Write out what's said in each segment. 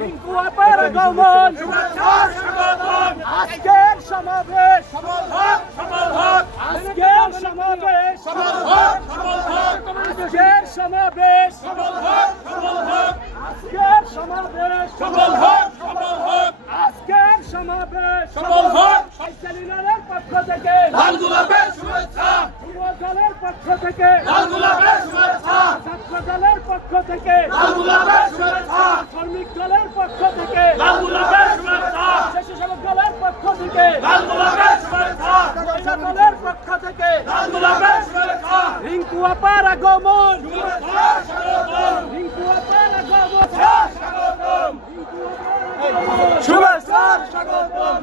রিঙ্কু আপার আগমন আজকের সমাবেশ আজকের সমাবেশ আজকের সমাবেশ আজকের সমাবেশ আজকের সমাবেশ সেলিনারের পক্ষ থেকে লাল গোলাপের শুভেচ্ছা, যুব দলের পক্ষ থেকে লাল গোলাপের শুভেচ্ছা, ছাত্র দলের পক্ষ থেকে লাল গোলাপের শুভেচ্ছা, শ্রমিক দলের পক্ষ থেকে লাল গোলাপের শুভেচ্ছা, স্বেচ্ছাসেবক দলের পক্ষ থেকে লাল গোলাপের শুভেচ্ছা, পেশা দলের পক্ষ থেকে লাল গোলাপের শুভেচ্ছা, রিঙ্কু আপার আগমন শুভেচ্ছা স্বাগতম, রিঙ্কু আপার আগমন স্বাগতম, শুভেচ্ছা স্বাগতম।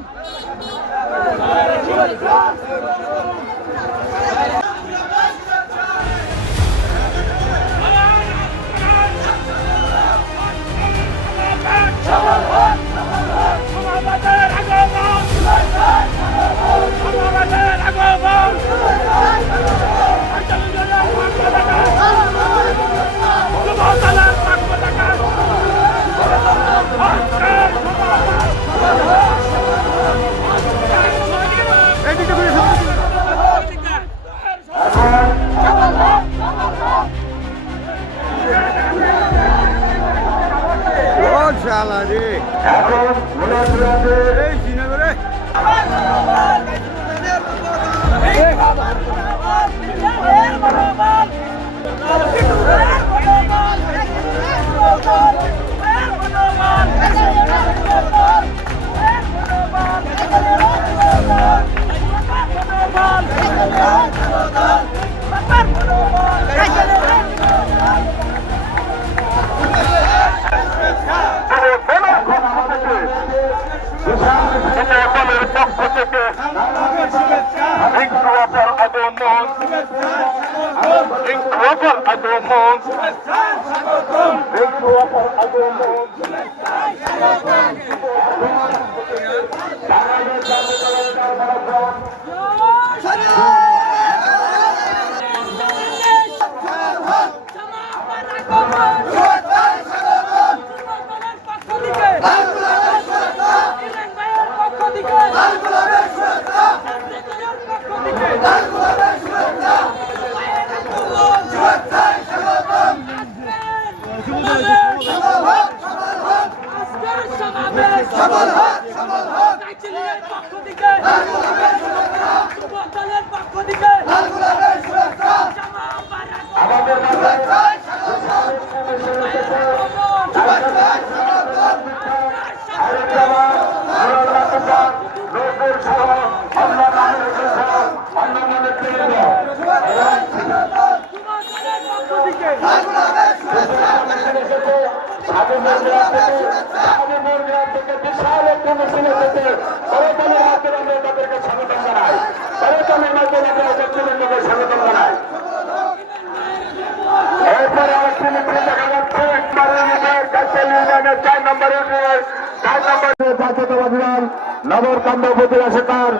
নগর কান্ড উপজেলা শাখার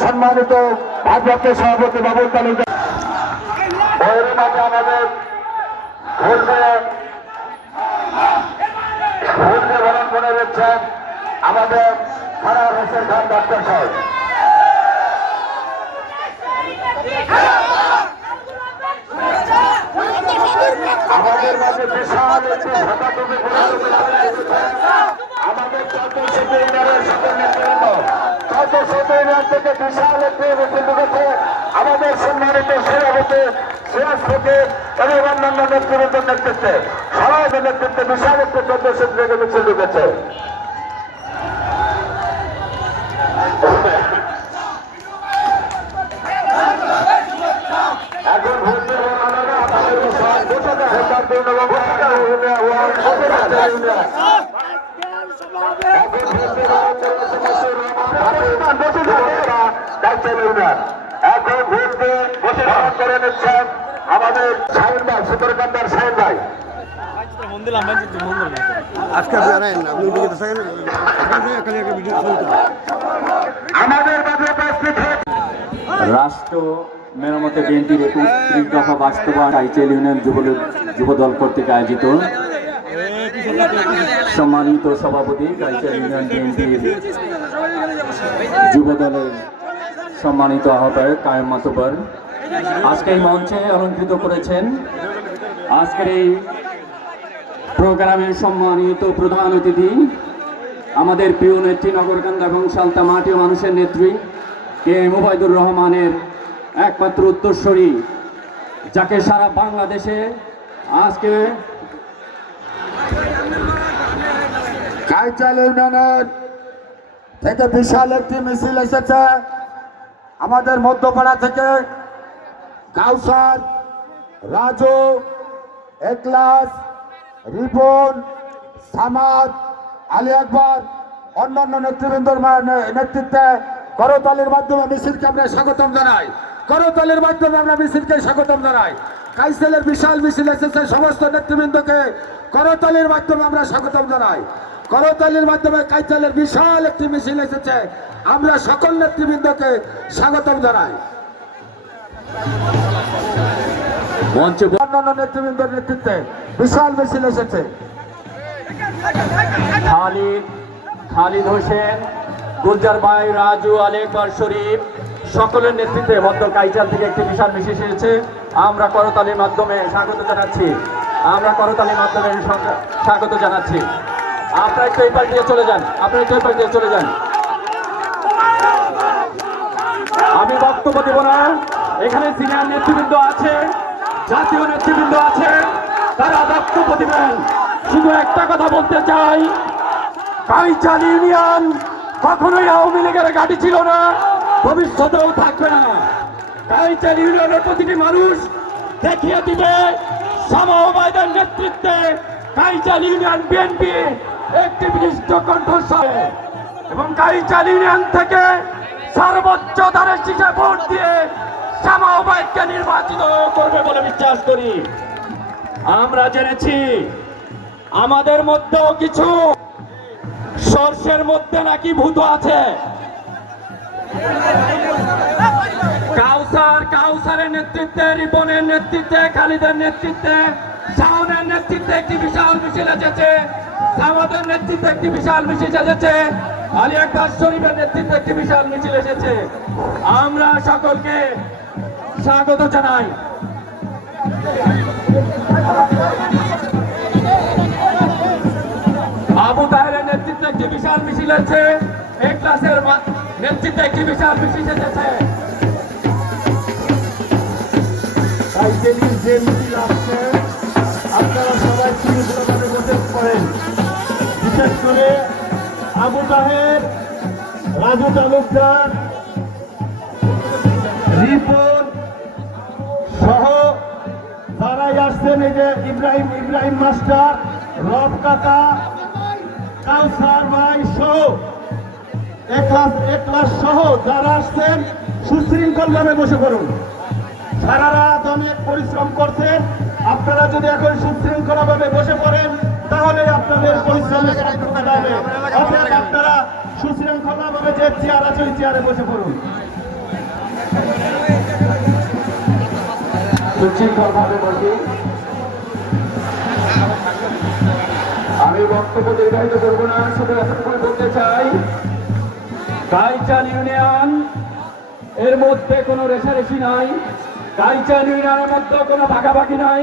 সম্মানিত ভারপ্রাপ্ত সভাপতি বাবুল তালুকদার আমাদের ভ্রমণ করে দিচ্ছেন আমাদের ফারার হোসেন খান ডাক্তার সাহেব। আমাদের মাঝে বিশাল একটি ভাটাটুকু আমাদের থেকে বিশাল একটি মিছিল ঢুকেছে আমাদের সম্মানিত সভাপতি সিরাজ ফকির এবং অন্যান্য নেতৃবৃন্দের নেতৃত্বে সবাই নেতৃত্বে বিশাল একটি 1400 থেকে মিছিল ঢুকেছে। এখন ভোটের এখন ভোটে বসে করে নিচ্ছেন আমাদের সাহেব ভাই সুতরকান্দার সাহেব ভাই। আজকে জানেন আপনি আমাদের মাঝে উপস্থিত রাষ্ট্র মেরামতে বিএনপির 21 দফা বাস্তবায়ন আইচিএল ইউনিয়ন যুবদল কর্তৃক আয়োজিত সম্মানিত সভাপতি কালচার ইউনিয়ন বিএনপির যুব দলের সম্মানিত আহ্বায়ক কায়েম মাতব্বর আজকে এই মঞ্চে অলঙ্কৃত করেছেন। আজকের এই প্রোগ্রামের সম্মানিত প্রধান অতিথি আমাদের প্রিয় নেত্রী নগরকান্দা এবং সালতা মাটি মানুষের নেত্রী কে মুবাইদুর রহমানের একমাত্র উত্তরসূরি, যাকে সারা বাংলাদেশে আজকে কাইচাল ইউনিয়নের থেকে বিশাল একটি মিছিল এসেছে। আমাদের মধ্যপাড়া থেকে কাউসার, রাজু, একলাস, রিপন, সামাদ, আলী আকবর অন্যান্য নেতৃবৃন্দর নেতৃত্বে করতালির মাধ্যমে মিছিলকে আমরা স্বাগতম জানাই। করতালির মাধ্যমে আমরা মিছিলকে স্বাগতম জানাই। কাইসালের বিশাল মিছিল এসেছে, সমস্ত নেতৃবৃন্দকে করতালির মাধ্যমে আমরা স্বাগতম জানাই। করতালির মাধ্যমে কাইসালের বিশাল একটি মিছিল এসেছে, আমরা সকল নেতৃবৃন্দকে স্বাগতম জানাই। মঞ্চে অন্যান্য নেতৃবৃন্দের নেতৃত্বে বিশাল মিছিল এসেছে। খালিদ হোসেন, গুলজার ভাই, রাজু, আলী আকবর, শরীফ সকলের নেতৃত্বে মধ্য কাইচাল থেকে একটি বিশাল মিছিল এসেছে। আমরা করতালির মাধ্যমে স্বাগত জানাচ্ছি। আপনারা একটু এই পাশ দিয়ে চলে যান। আমি বক্তব্য দেব না। এখানে সিনিয়র নেতৃবৃন্দ আছে, জাতীয় নেতৃবৃন্দ আছে, তারা বক্তব্য দিবেন। শুধু একটা কথা বলতে চাই, কাইচাল ইউনিয়ন কখনোই আওয়ামী লীগের ঘাঁটি ছিল না, ভবিষ্যতেও থাকবে না। কাইচাল ইউনিয়নের প্রতিটি মানুষ দেখিয়ে দিবে সমবায়ের নেতৃত্বে কাইচাল ইউনিয়ন বিএনপি একটি বিশিষ্ট কণ্ঠস্বর, এবং কাইচাল ইউনিয়ন থেকে সর্বোচ্চ ধারে শীষে ভোট দিয়ে সমবায়কে নির্বাচিত করবে বলে বিশ্বাস করি। আমরা জেনেছি আমাদের মধ্যেও কিছু সর্ষের মধ্যে নাকি ভূত আছে। কাউসারের নেতৃত্বে, রিপনের নেতৃত্বে, খালিদের নেতৃত্বে, শাওনের নেতৃত্বে একটি বিশাল মিছিল এসেছে, সামাদের নেতৃত্বে একটি বিশাল মিছিল এসেছে, আলী আকবর শরীফের নেতৃত্বে একটি বিশাল মিছিল এসেছে। আমরা সকলকে স্বাগত জানাই। আবু তাহেরের নেতৃত্বে একটি বিশাল মিছিল আছে, একলাসের নেতৃত্বে একটি বিশাল মিছিল এসেছে। যে মিছিল আসছে আপনারা সবাই সুন্দরভাবে প্রোটেস্ট করেন। বিশেষ করে আবু তাহের, রাজু তালুকদার, রিপন সহ যারাই আসছেন, এই যে ইব্রাহিম মাস্টার, রব কাকা, কাউসার ভাই সহ একলাস সহ যারা আসছেন সুশৃঙ্খলভাবে বসে পড়ুন। সারা রাত অনেক পরিশ্রম করছেন, আপনারা যদি এখন সুশৃঙ্খলভাবে বসে পড়েন তাহলে আপনাদের পরিশ্রমের সার্থকতা হবে। অতএব আপনারা সুশৃঙ্খলভাবে যে চেয়ার আছে ওই চেয়ারে বসে পড়ুন। সুশৃঙ্খলভাবে বসি। আমি বক্তব্য দীর্ঘায়িত করব না, শুধু এতটুকু বলতে চাই, কাইচাল ইউনিয়ন এর মধ্যে কোনো রেশারেশি নাই, কাইচাল ইউনিয়নের মধ্যে কোনো ভাগাভাগি নাই।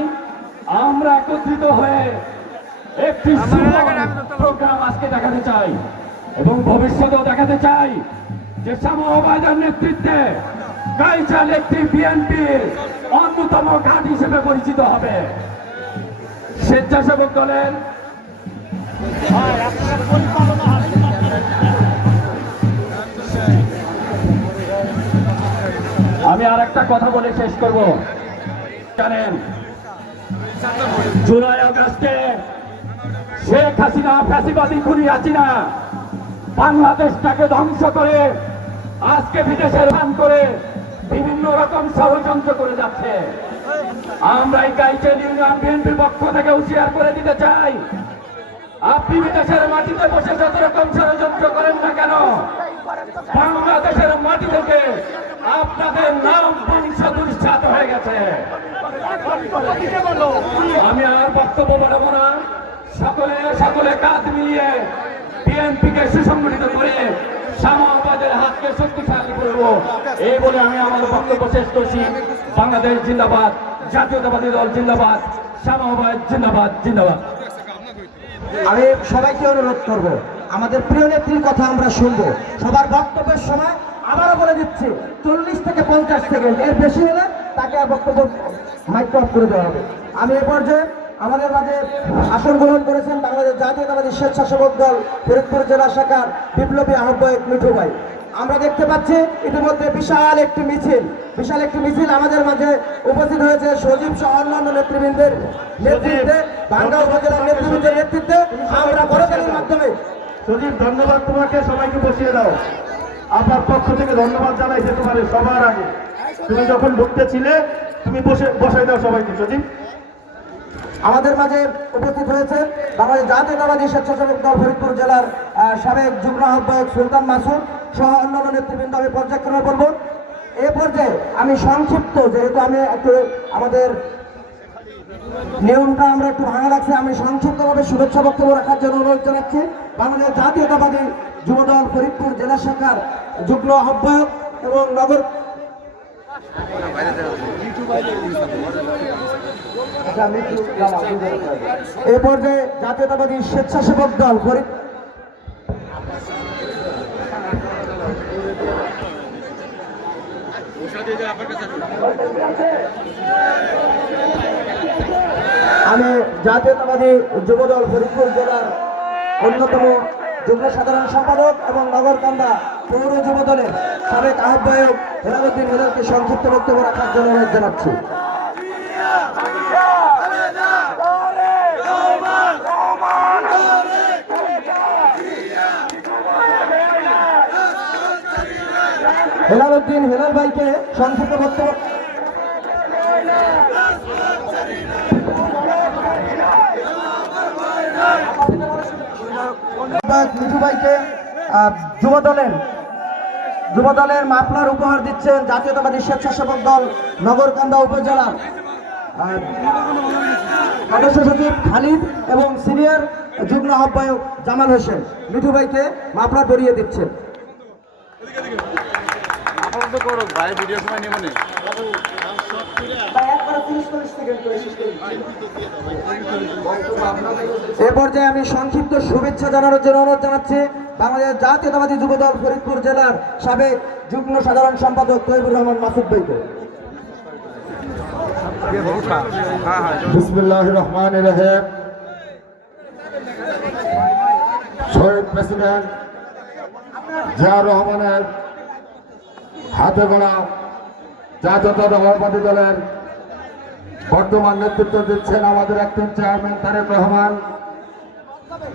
আমরা একত্রিত হয়ে একটি প্রোগ্রাম আজকে দেখাতে চাই এবং ভবিষ্যতেও দেখাতে চাই যে সমবায়ের নেতৃত্বে কাইচাল একটি বিএনপির অন্যতম ঘাট হিসেবে পরিচিত হবে। স্বেচ্ছাসেবক দলের আমি আর একটা কথা বলে শেষ করব। জানেন, জুলাই আগস্টে শেখ হাসিনা ফ্যাসিবাদী খুনি হাসিনা বাংলাদেশটাকে ধ্বংস করে আজকে বিদেশের ভান করে বিভিন্ন রকম ষড়যন্ত্র করে যাচ্ছে। আমরা এই কাইচাল ইউনিয়ন বিএনপির পক্ষ থেকে হুঁশিয়ার করে দিতে চাই, আপনি বিদেশের মাটিতে বসে যত রকম ষড়যন্ত্র করেন না কেন, বাংলাদেশের মাটি থেকে আপনাদের নাম বংশ দুঃসাত হয়ে গেছে। আমি আর বক্তব্য বাড়াবো না, সকলে কাঁধ মিলিয়ে বিএনপিকে সুসংগঠিত করে সাম্যবাদের হাতকে শক্তিশালী করব, এই বলে আমি আমার বক্তব্য শেষ করছি। বাংলাদেশ জিন্দাবাদ, জাতীয়তাবাদী দল জিন্দাবাদ, সাম্যবাদ জিন্দাবাদ জিন্দাবাদ। আমি সবাইকে অনুরোধ করব, আমাদের প্রিয় নেত্রীর কথা আমরা শুনবো। সবার বক্তব্যের সময় আবারও বলে দিচ্ছি 40 থেকে 50 সেকেন্ড, এর বেশি হলে তাকে আর বক্তব্য মাইক অফ করে দেওয়া হবে। আমি এ পর্যায়ে আমাদের মাঝে আসন গ্রহণ করেছেন বাংলাদেশ জাতীয়তাবাদী স্বেচ্ছাসেবক দল ফরিদপুর জেলা শাখার বিপ্লবী আহ্বায়ক মিঠু ভাই। আমরা দেখতে পাচ্ছি ইতিমধ্যে বিশাল একটি মিছিল আমাদের মাঝে উপস্থিত হয়েছে সজীব সহ অন্যান্য নেতৃবৃন্দের নেতৃত্বে, ভাঙ্গা উপজেলার নেতৃবৃন্দের নেতৃত্বে। আমরা করতালির মাধ্যমে সজীব, ধন্যবাদ তোমাকে, সবাইকে বসিয়ে দাও। আপনার পক্ষ থেকে ধন্যবাদ জানাই যেতে পারে সবার আগে। তুমি যখন ঢুকতে ছিলে তুমি বসাই দাও সবাইকে। সজীব, আমাদের মাঝে উপস্থিত হয়েছে বাংলাদেশ জাতীয়তাবাদী স্বেচ্ছাসেবক দল ফরিদপুর জেলার সাবেক যুগ্ম আহ্বায়ক সুলতান মাসুদ সহ অন্যান্য নেতৃবৃন্দ। আমি পর্যায়ক্রমে বলব। এ পর্যায়ে আমি সংক্ষিপ্ত, যেহেতু আমি একটু আমাদের নিয়মটা আমরা একটু ভাঙা রাখছি, আমি সংক্ষিপ্তভাবে শুভেচ্ছা বক্তব্য রাখার জন্য অনুরোধ জানাচ্ছি বাংলাদেশ জাতীয়তাবাদী যুবদল ফরিদপুর জেলা শাখার যুগ্ম আহ্বায়ক এবং নগর এ পর্যায়ে জাতীয়তাবাদী স্বেচ্ছাসেবক দল আমি জাতীয়তাবাদী যুবদল ফরিদপুর জেলার অন্যতম যুগ্ম সাধারণ সম্পাদক এবং নগরকান্দা পৌর যুবদলের সাবেক আহ্বায়ক হেলালুদ্দিন হেলালকে সংক্ষিপ্ত বক্তব্য রাখার জন্য অনুরোধ জানাচ্ছি। হেলালুদ্দিন হেলাল ভাইকে সংক্ষিপ্ত বক্তব্য মিঠু ভাইকে যুবদলের মাফলার উপহার দিচ্ছেন জাতীয়তাবাদী স্বেচ্ছাসেবক দল নগরকান্দা উপজেলার সদস্য সচিব খালিদ এবং সিনিয়র যুগ্ম আহ্বায়ক জামাল হোসেন মিঠু ভাইকে মাফলার পরিয়ে দিচ্ছেন। এ পর্যায়ে আমি সংক্ষিপ্ত শুভেচ্ছা জানানোর জন্য অনুরোধ জানাচ্ছি বাংলাদেশ জাতীয়তাবাদী যুবদল ফরিদপুর জেলার সাবেক যুগ্ম সাধারণ সম্পাদক তৈবুর রহমান মাসুদ ভাইকে। বিসমিল্লাহির রহমানির রহিম। শহীদ প্রেসিডেন্ট জিয়াউর রহমানের হাতে গড়া জাতীয়তাবাদী দলের বর্তমান নেতৃত্ব দিচ্ছেন আমাদের একজন চেয়ারম্যান তারেক রহমান।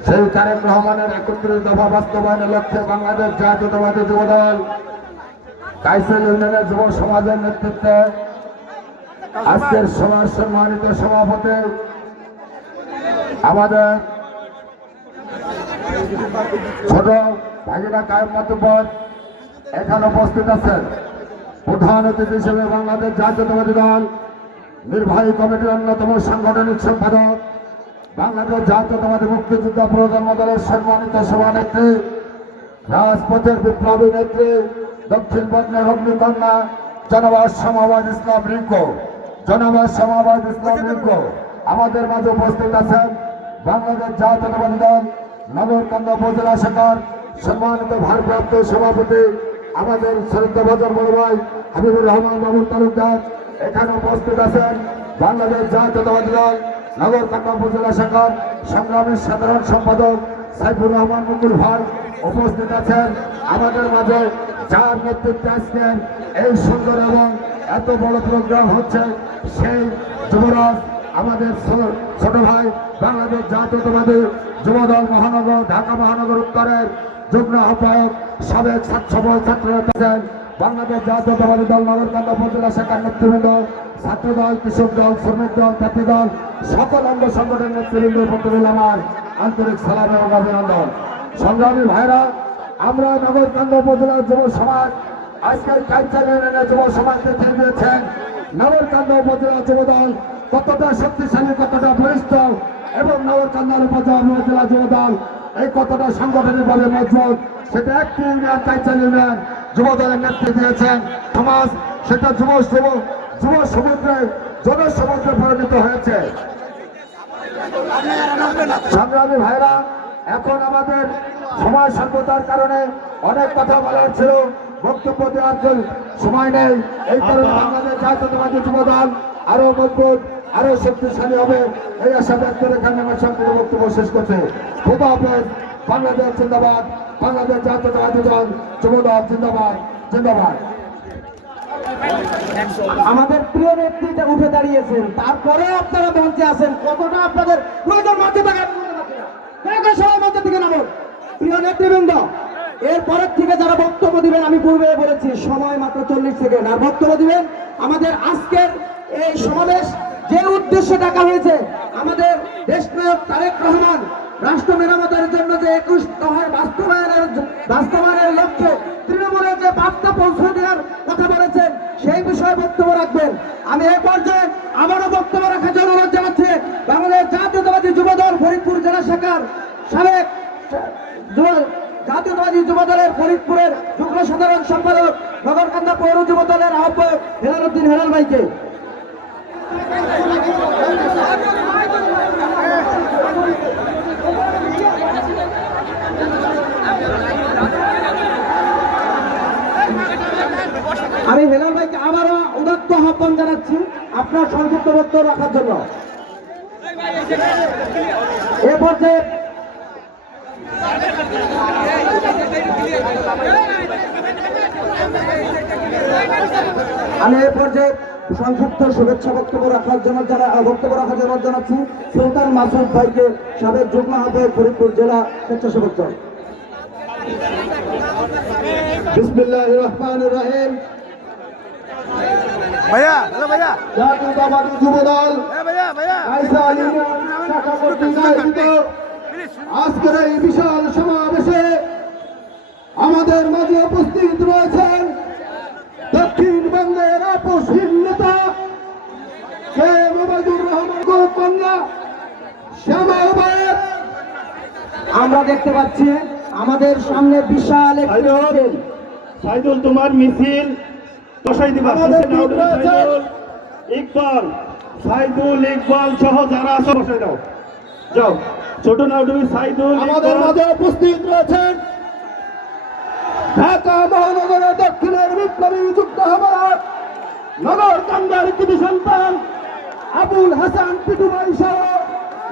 সেই তারেক রহমানের 31 দফা বাস্তবায়নের লক্ষ্যে বাংলাদেশ জাতীয়তাবাদী যুবদল কাইসেল ইউনিয়নের যুব সমাজের নেতৃত্বে আজকের সভার সম্মানিত সভাপতি আমাদের ছোট ভাগিনা কায়েম মাতুব্বর এখানে উপস্থিত আছেন। প্রধান অতিথি হিসেবে বাংলাদেশ জাতীয়তাবাদী দল নির্বাহী কমিটির অন্যতম সাংগঠনিক সম্পাদক, বাংলাদেশ জাতীয়তাবাদী মুক্তিযুদ্ধ প্রজন্ম দলের সম্মানিত সভানেত্রী, রাজপথের বিপ্লবী নেত্রী, দক্ষিণবঙ্গের অগ্নিকন্যা জনবাস সমাবাদ ইসলাম রিঙ্কু, আমাদের মাঝে উপস্থিত আছেন বাংলাদেশ জাতীয়তাবাদী দল নগরকান্দা উপজেলা শাখার সম্মানিত ভারপ্রাপ্ত সভাপতি আমাদের শ্রদ্ধাভাজন বড় ভাই হাবিবুর রহমান মামুন তালুকদার। এখানে উপস্থিত আছেন বাংলাদেশ জাতীয়তাবাদী দল নগরকান্দা উপজেলা শাখার সংগ্রামী সাধারণ সম্পাদক সাইফুর রহমান মুকুল ভাই। উপস্থিত আছেন আমাদের মাঝে যার নেতৃত্বে আজকের এই সুন্দর এবং এত বড় প্রোগ্রাম হচ্ছে সেই যুবরাজ আমাদের ছোট ভাই বাংলাদেশ জাতীয়তাবাদী যুবদল মহানগর ঢাকা মহানগর উত্তরের যুগ্ম আহ্বায়ক সাবেক সবল ছাত্র আছেন বাংলাদেশ জাতীয়তাবাদী দল নগরকান্দা উপজেলা শাখার নেতৃবৃন্দ, ছাত্র দল, কৃষক দল, শ্রমিক দল, জাতি দল, সকল অঙ্গ সংগঠনের নেতৃবৃন্দের পক্ষ থেকে আমার আন্তরিক সালাম এবং অভিনন্দন। সংগ্রামী ভাইরা, আমরা নগরকান্দা উপজেলার যুব সমাজ আজকের কাইচার ইউনিয়নের যুব সমাজকে ফিরে দিয়েছেন। নগরকান্দা উপজেলা যুবদল কতটা শক্তিশালী, কতটা বরিষ্ঠ এবং নগরকান্দার উপজেলা জেলা যুবদল এই কতটা সাংগঠনিক ভাবে মজবুত সেটা একটি ইউনিয়ন চাইছেন ইউনিয়ন যুব দলের নেতৃত্ব দিয়েছেন সমাজ সেটা যুব সমুদ্রে জনসমুদ্রে পরিণত হয়েছে। সংগ্রামী ভাইরা, এখন আমাদের সময় স্বল্পতার কারণে অনেক কথা বলার ছিল, বক্তব্য দেওয়ার সময় নেই। এই কারণে বাংলাদেশ জাতীয়তাবাদী যুব দল আরো মজবুত আরো শক্তিশালী হবে এই আশা ব্যক্ত রেখে আমার সংক্ষিপ্ত বক্তব্য শেষ করছে। খোদা হাফেজ। বাংলাদেশ জিন্দাবাদ, বাংলাদেশ জাতীয়তাবাদী দল যুব দল জিন্দাবাদ জিন্দাবাদ। আমাদের প্রিয় নেতৃত্বে উঠে দাঁড়িয়েছেন, তারপরে আপনারা মঞ্চে আছেন, কতটা আপনাদের প্রয়োজন মঞ্চে থাকার সবাই মঞ্চে থেকে নামুন। প্রিয় নেতৃবৃন্দ, এরপরের থেকে যারা বক্তব্য দিবেন, আমি পূর্বে বলেছি সময় মাত্র 40 সেকেন্ড, আর বক্তব্য দিবেন আমাদের আজকের এই সমাবেশ যে উদ্দেশ্যে ডাকা হয়েছে, আমাদের দেশনায়ক তারেক রহমান রাষ্ট্র মেরামতের জন্য যে 21 দফার বাস্তবায়নের লক্ষ্যে তৃণমূলের যে বার্তা পৌঁছে দেওয়ার কথা বলেছেন সেই বিষয়ে বক্তব্য রাখবেন। আমি এ পর্যায়ে আবারও বক্তব্য রাখার জন্য অনুরোধ জানাচ্ছি বাংলাদেশ জাতীয়তাবাদী যুবদল ফরিদপুর জেলা শাখার সাবেক জাতীয়তাবাদী যুবদলের ফরিদপুরের যুগ্ম সাধারণ সম্পাদক নগরকান্দা পৌর যুবদলের আহ্বায়ক হেলালুদ্দিন হেলাল ভাইকে। আমি হেলাল ভাইকে আবারও উদাত্ত আহ্বান জানাচ্ছি আপনার সংক্ষিপ্ত বক্তব্য রাখার জন্য। এ পর্যায়ে সংক্ষিপ্ত শুভেচ্ছা বক্তব্য রাখার জন্য জানাচ্ছি সুলতান মাসুদ ভাইকে, সাবেক যুগ্ম আহ্বায়ক ফরিদপুর জেলা স্বেচ্ছাসেবক দল। বিসমিল্লাহির রহমানির রহিম। ভাইয়া, হ্যালো ভাইয়া, জাতীয়তাবাদী যুবদল ভাইয়া আইসা ইউনিয়ন শাখা কর্তৃক আয়োজিত আজকের এই বিশাল সমাবেশে আমাদের মাঝে উপস্থিত রয়েছেন দক্ষিণবঙ্গের আপসহীন নেতা কে মোবাইদুর রহমান গোপান্না শ্যামাবাদ। আমরা দেখতে পাচ্ছি আমাদের সামনে বিশাল একটি মিছিল। সাইদুল, তোমার মিছিল বসাই দিবা। সাইদুল ইকবাল সহ যারা আছে বসাই দাও। যাও, ছোট নাউডুবি সাইদুল আমাদের মাঝে উপস্থিত রয়েছেন ঢাকা মহানগরের দক্ষিণের বিপ্লবী যুক্ত হবার নগরকান্দার কৃতি সন্তান আবুল হাসান পিটু ভাই সহ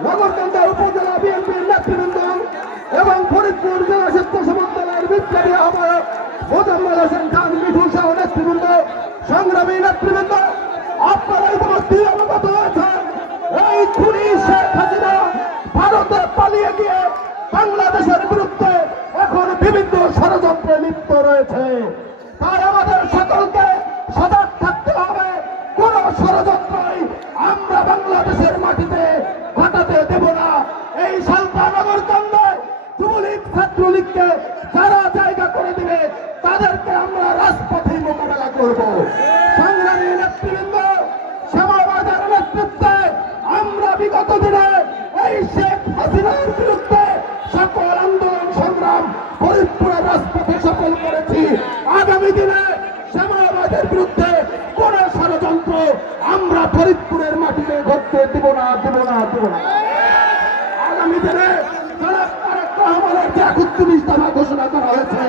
নগরকান্দা উপজেলা বিএনপির নেতৃবৃন্দ এবং ফরিদপুর জেলা স্বেচ্ছাসেবক দলের বিপ্লবী আহ্বায়ক মোজাম্মেল হোসেন খান মিঠু সহ নেতৃবৃন্দ, সংগ্রামী নেতৃবৃন্দ, আপনারা ইতিমধ্যে অবগত হয়েছেন এই খুনি শেখ হাসিনা ভারতে পালিয়ে গিয়ে বাংলাদেশের বিরুদ্ধে এখন বিভিন্ন ষড়যন্ত্রে লিপ্ত রয়েছে। তাই আমাদের সকলকে সজাগ থাকতে হবে, কোন ষড়যন্ত্রই আমরা বাংলাদেশের মাটিতে ঘটাতে দেব না। এই সালতানগর কান্দায় যুবলীগ ছাত্রলীগকে যারা জায়গা করে দিবে তাদেরকে আমরা রাজপথে মোকাবেলা করব। সংগ্রামী নেতৃবৃন্দ, শ্যামাবাজার নেতৃত্বে আমরা বিগত দিনে এই শেখ হাসিনার বিরুদ্ধে সকল আন্দোলন সংগ্রাম ফরিদপুরের রাজপথে সফল করেছি। আগামী দিনে শ্যামাবাদের বিরুদ্ধে কোন ষড়যন্ত্র আমরা ফরিদপুরের মাটিতে ঘটতে দেব না। আগামী দিনে রহমানের যে 31 দফা ঘোষণা করা হয়েছে,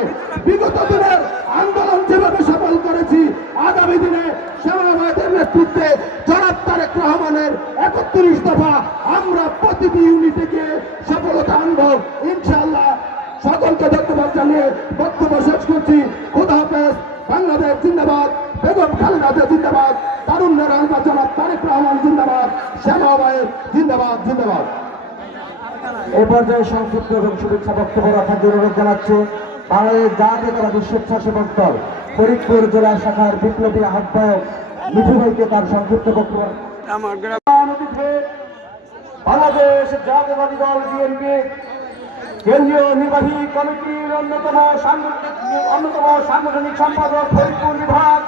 বিগত দিনের আন্দোলন যেভাবে সফল করেছি, আগামী দিনে শ্যামাবাদের নেতৃত্বে জনাব তারেক রহমানের 31 দফা আমরা প্রতিটি ইউনিটে গিয়ে সফলতা আনব ইনশাআল্লাহ। সকলকে ধন্যবাদ জানিয়ে বক্তব্য শেষ করছি। খোদা হাফেজ। বাংলাদেশ জিন্দাবাদ, বেগম খালেদা জিন্দাবাদ, তারুণ্যের আহ্বান জনাব তারেক রহমান জিন্দাবাদ, শ্যামাবাদ জিন্দাবাদ জিন্দাবাদ। এই পর্যায়ে সংক্ষিপ্ত এবং শুভেচ্ছা বক্তব্য রাখার জন্য অনুরোধ জানাচ্ছে বাংলাদেশ জাতীয়তাবাদী স্বেচ্ছাসেবক দল ফরিদপুর জেলা শাখার বিপ্লবী আহ্বায়ক মিঠু ভাইকে তার সংক্ষিপ্ত বক্তব্য। বাংলাদেশ জাতীয়তাবাদী দল বিএনপি কেন্দ্রীয় নির্বাহী কমিটির অন্যতম সাংগঠনিক সম্পাদক ফরিদপুর বিভাগ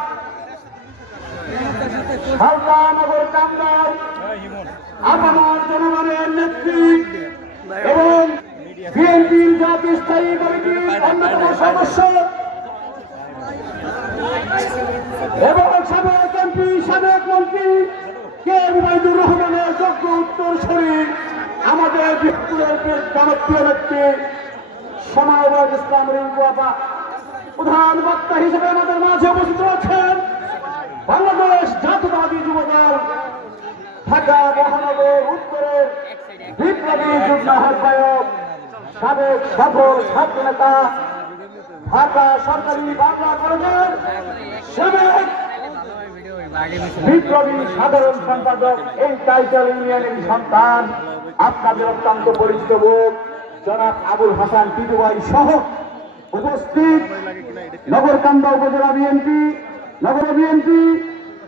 হালদানগর কান্দার আমার জনগণের নেত্রী জামায়াত স্থায়ী কমিটির অন্যতম সদস্য এবং সাবেক এমপি সাবেক মন্ত্রী কে উবাইদুর রহমানের যোগ্য উত্তরসূরি আমাদের বিপুলের জনপ্রিয় ব্যক্তি সমাজবাদ ইসলাম রিঙ্কু আপা প্রধান বক্তা হিসেবে আমাদের মাঝে উপস্থিত আছেন বাংলাদেশ জাতীয়তাবাদী যুবদল ঢাকা মহানগর উত্তরের বিপ্লবী যুগ্ম আহ্বায়ক সাবেক সফল ছাত্র নেতা ঢাকা সরকারি বাংলা কলেজের সাবেক বিপ্লবী সাধারণ সম্পাদক এই টাইটেল ইউনিয়নের সন্তান আপনাদের অত্যন্ত পরিচিত মুখ জনাব আবুল হাসান টিটু ভাই সহ উপস্থিত নগরকান্দা উপজেলা বিএনপি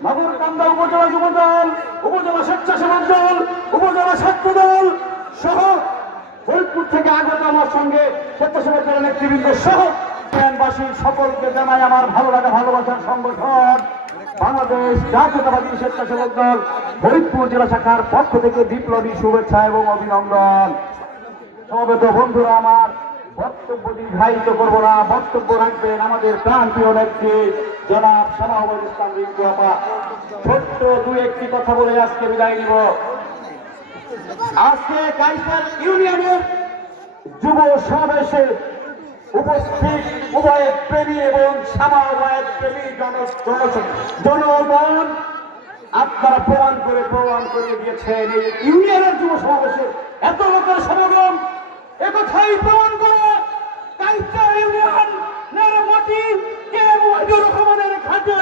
নগরকান্দা উপজেলা যুবদল উপজেলা স্বেচ্ছাসেবক দল উপজেলা ছাত্র দল সহ ফরিদপুর থেকে আগত আমার সঙ্গে স্বেচ্ছাসেবক দলের নেতৃবৃন্দ সহ বাসী সকলকে জানাই আমার ভালো লাগা ভালোবাসার সংগঠন বাংলাদেশ জাতীয়তাবাদী স্বেচ্ছাসেবক দল ফরিদপুর জেলা শাখার পক্ষ থেকে বিপ্লবী শুভেচ্ছা এবং অভিনন্দন। সমবেত বন্ধুরা, আমার বক্তব্য দীর্ঘায়িত করব না, বক্তব্য রাখবেন আমাদের প্রাণপ্রিয় নেত্রী জনাব শামাউল ইসলাম রিঙ্কু আপা। ছোট্ট দু একটি কথা বলে আজকে বিদায় নিব। আজকে কাইসার ইউনিয়নের যুব সমাবেশে উপস্থিত উভয়ের প্রেমী এবং সামাওয়াত প্রেমী জনগণ আপনারা প্রমাণ করে দিয়েছেন এই ইউনিয়নের যুব সমাবেশে এত লোকের সমাগম একথাই প্রমাণ করে কাইসার ইউনিয়নের মাটি কে ওয়াহিদুর রহমানের ঘাটে,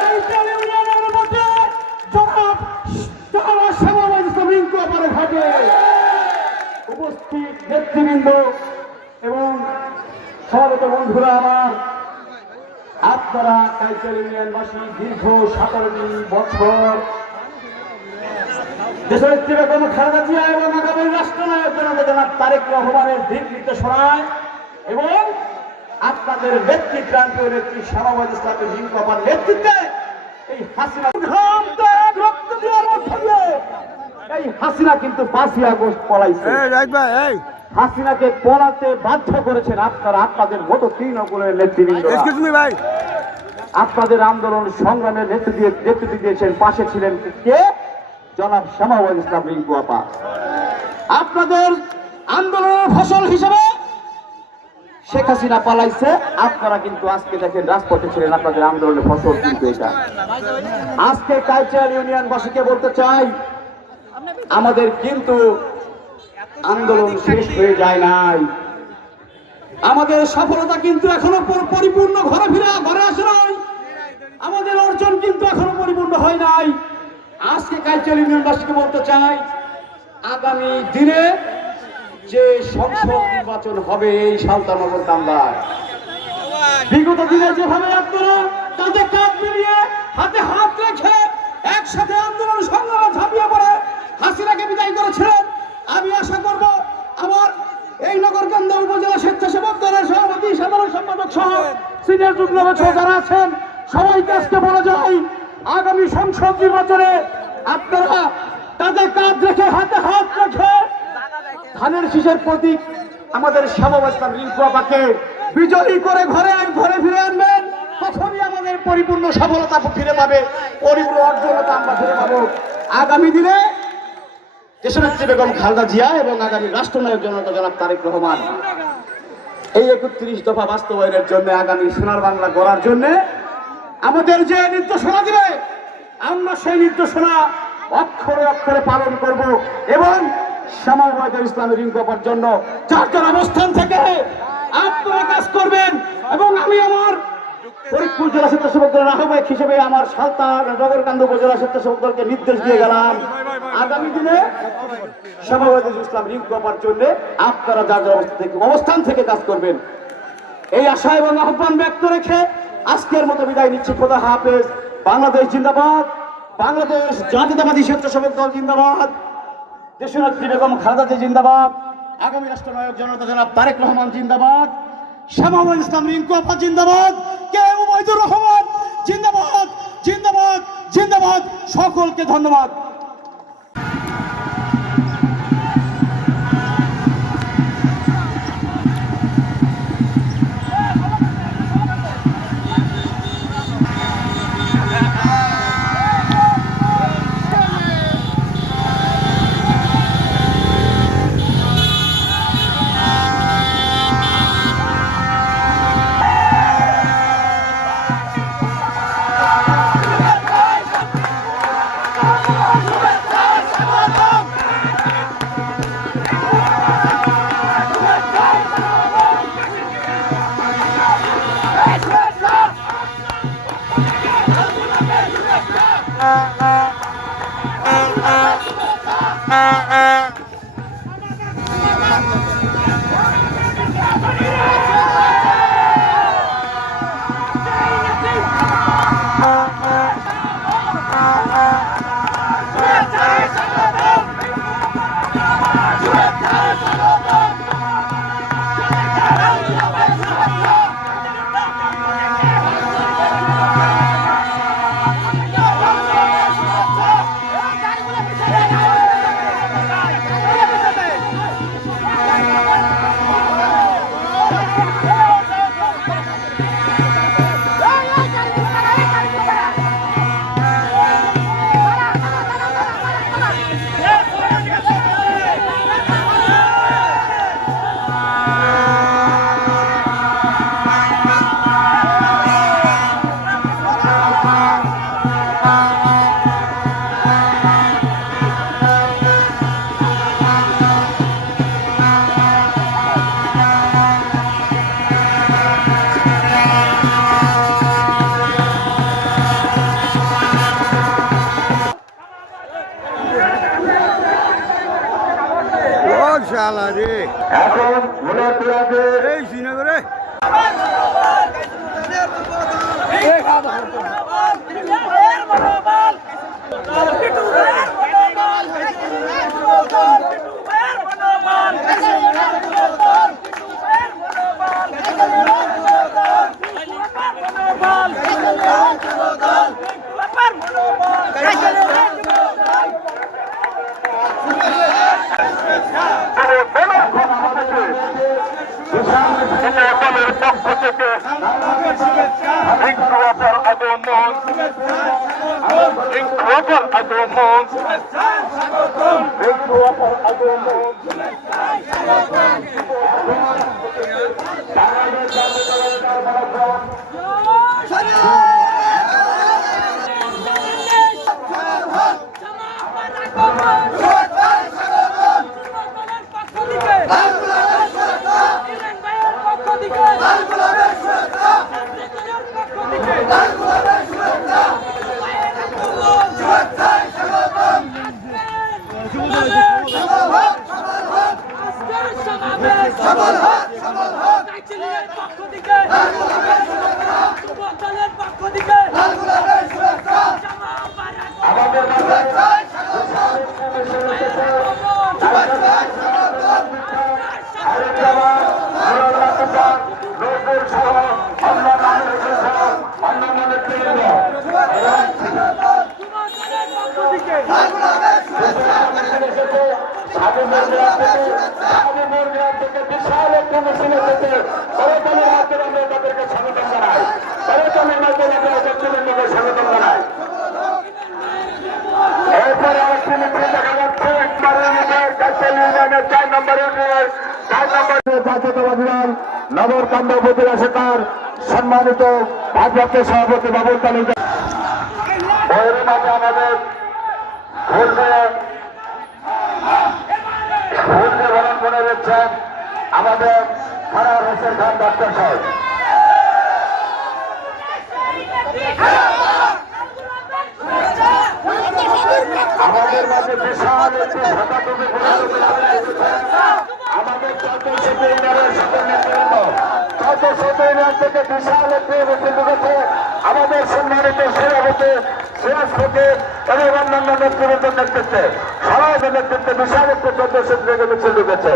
কাইসার ইউনিয়নের মাটি জনাব শামাউল ইসলাম রিঙ্কু আপার ঘাটে। উপস্থিত নেতৃবৃন্দ এবং সমবেত বন্ধুরা আমার, আপনারা কাইসার ইউনিয়নবাসী দীর্ঘ 17টি বছর দেশনেত্রী বেগম খালেদা জিয়া এবং আগামী রাষ্ট্রনায়ক জনাব তারেক রহমানের দিক নির্দেশনায় এবং আপনাদের নেত্রী প্রান্তীয় নেত্রী শামাউল ইসলাম রিঙ্কু আপার নেতৃত্বে এই হাসিনা রক্ত দেওয়ার মধ্য দিয়ে এই হাসিনা কিন্তু 5ই আগস্ট পলাইছে। হাসিনাকে পলাতে বাধ্য করেছেন আপনারা, আপনাদের মতো তৃণমূলের নেতৃবৃন্দ আপনাদের আন্দোলন সংগ্রামের নেতৃত্ব দিয়েছেন। পাশে ছিলেন কে? জনাব শামাউল ইসলাম রিঙ্কু আপা। আপনাদের আন্দোলনের ফসল হিসেবে শেখ হাসিনা পালাইছে, আপনারা কিন্তু আজকে দেখেন রাজপথে ছিলেন, আপনাদের আন্দোলনের ফসল কিন্তু এটা। আজকে কাইচার ইউনিয়নবাসীকে বলতে চাই, আমাদের কিন্তু আন্দোলন শেষ হয়ে যায় নাই, আমাদের সফলতা কিন্তু এখনো পরিপূর্ণ ঘরে আসে নাই, আমাদের অর্জন কিন্তু এখনো পরিপূর্ণ হয় নাই। আজকে কাইচার ইউনিয়নবাসীকে বলতে চাই, আগামী দিনে যে সংসদ নির্বাচন হবে এই সালতানগর কান্দায়, বিগত দিনে যেভাবে আপনারা কাঁধে কাঁধ মিলিয়ে হাতে হাত রেখে একসাথে আন্দোলন সংগ্রামে ঝাঁপিয়ে পড়ে হাসিনাকে বিদায় করেছিলেন, আমি আশা করব আমার এই নগরকান্দা উপজেলা স্বেচ্ছাসেবক দলের সভাপতি সাধারণ সম্পাদক সহ সিনিয়র যুগ্ম যারা আছেন সবাইকে আজকে বলা যায়, আগামী সংসদ নির্বাচনে আপনারা কাঁধে কাঁধ রেখে হাতে হাত রেখে ধানের শীষের প্রতীক আমাদের শামাউল ইসলাম রিঙ্কু আপাকে বিজয়ী করে ঘরে ফিরে আনবেন। তখনই আমাদের পরিপূর্ণ সফলতা ফিরে পাবে, পরিপূর্ণ অর্জনতা আমরা ফিরে পাবো। আগামী দিনে দেশনেত্রী বেগম খালেদা জিয়া এবং আগামী রাষ্ট্রনায়ক জনাব তারেক রহমান এই 31 দফা বাস্তবায়নের জন্য, আগামী সোনার বাংলা গড়ার জন্য আমাদের যে নির্দেশনা দিবে আমরা সেই নির্দেশনা অক্ষরে অক্ষরে পালন করব এবং শামাউল ইসলাম রিঙ্কু আপার জন্য যার যার অবস্থান থেকে আপনারা কাজ করবেন। এবং আমি আমার ফরিদপুর জেলা স্বেচ্ছাসেবক দলের আহ্বায়ক হিসেবে আমার নগরকান্দা উপজেলা স্বেচ্ছাসেবক দলকে নির্দেশ দিয়ে গেলাম, আগামী দিনে শামাউল ইসলাম রিঙ্কু আপার জন্য আপনারা যার যার অবস্থান থেকে কাজ করবেন, এই আশা এবং আহ্বান ব্যক্ত রেখে আজকের মতো বিদায় নিচ্ছি। খোদা হাফেজ। বাংলাদেশ জিন্দাবাদ, বাংলাদেশ জাতীয়তাবাদী স্বেচ্ছাসেবক দল জিন্দাবাদ, দেশনেত্রী বেগম খালেদা জিয়া জিন্দাবাদ, আগামী রাষ্ট্রনায়ক জনাব তারেক রহমান জিন্দাবাদ, শামাউল ইসলাম রিঙ্কু আপা জিন্দাবাদ, কে ওবাইদুর রহমান জিন্দাবাদ জিন্দাবাদ জিন্দাবাদ। সকলকে ধন্যবাদ। শালা রে এখন ভোলাটিয়াকে এই শ্রীনগরে এখন আমাদেরকে বিশাল দলের পক্ষ থেকে ইনকলাবের আগমন ইনকলাবের আগমন ইনকলাবের আগমন আমাদের বিশাল একটা মিছিল এসেছে করতলের মাধ্যমে আমরা তাদেরকে স্বাগতম জানাই করতলের মাধ্যমে আমরা নেতৃবৃন্দকে স্বাগতম জানাই এরপরে আরেকটি মিছিল দেখা যাচ্ছে চার নম্বর জাতীয়তাবাদী দল নগর কান্ড উপজেলা শাখার সম্মানিত ভারপ্রাপ্ত সভাপতি বাবুল তালুকদার এর মাঝে আমাদের ভুলকে বরণ করে দিচ্ছেন আমাদের ফরার হোসেন খান ডাক্তার সাহেব। আমাদের মাঝে বিশাল একটি ঢাকা টুপি আমাদের চতুর্শত ইউনিয়নের সকল নেতৃবৃন্দ চতুর্শত ইউনিয়ন থেকে বিশাল একটি মিছিল ঢুকেছে আমাদের সম্মানিত সভাপতি সিরাজ ফকির এবং অন্যান্য নেতৃবৃন্দের নেতৃত্বে সমাজের নেতৃত্বে বিশাল একটি চতুর্শত থেকে মিছিল ঢুকেছে।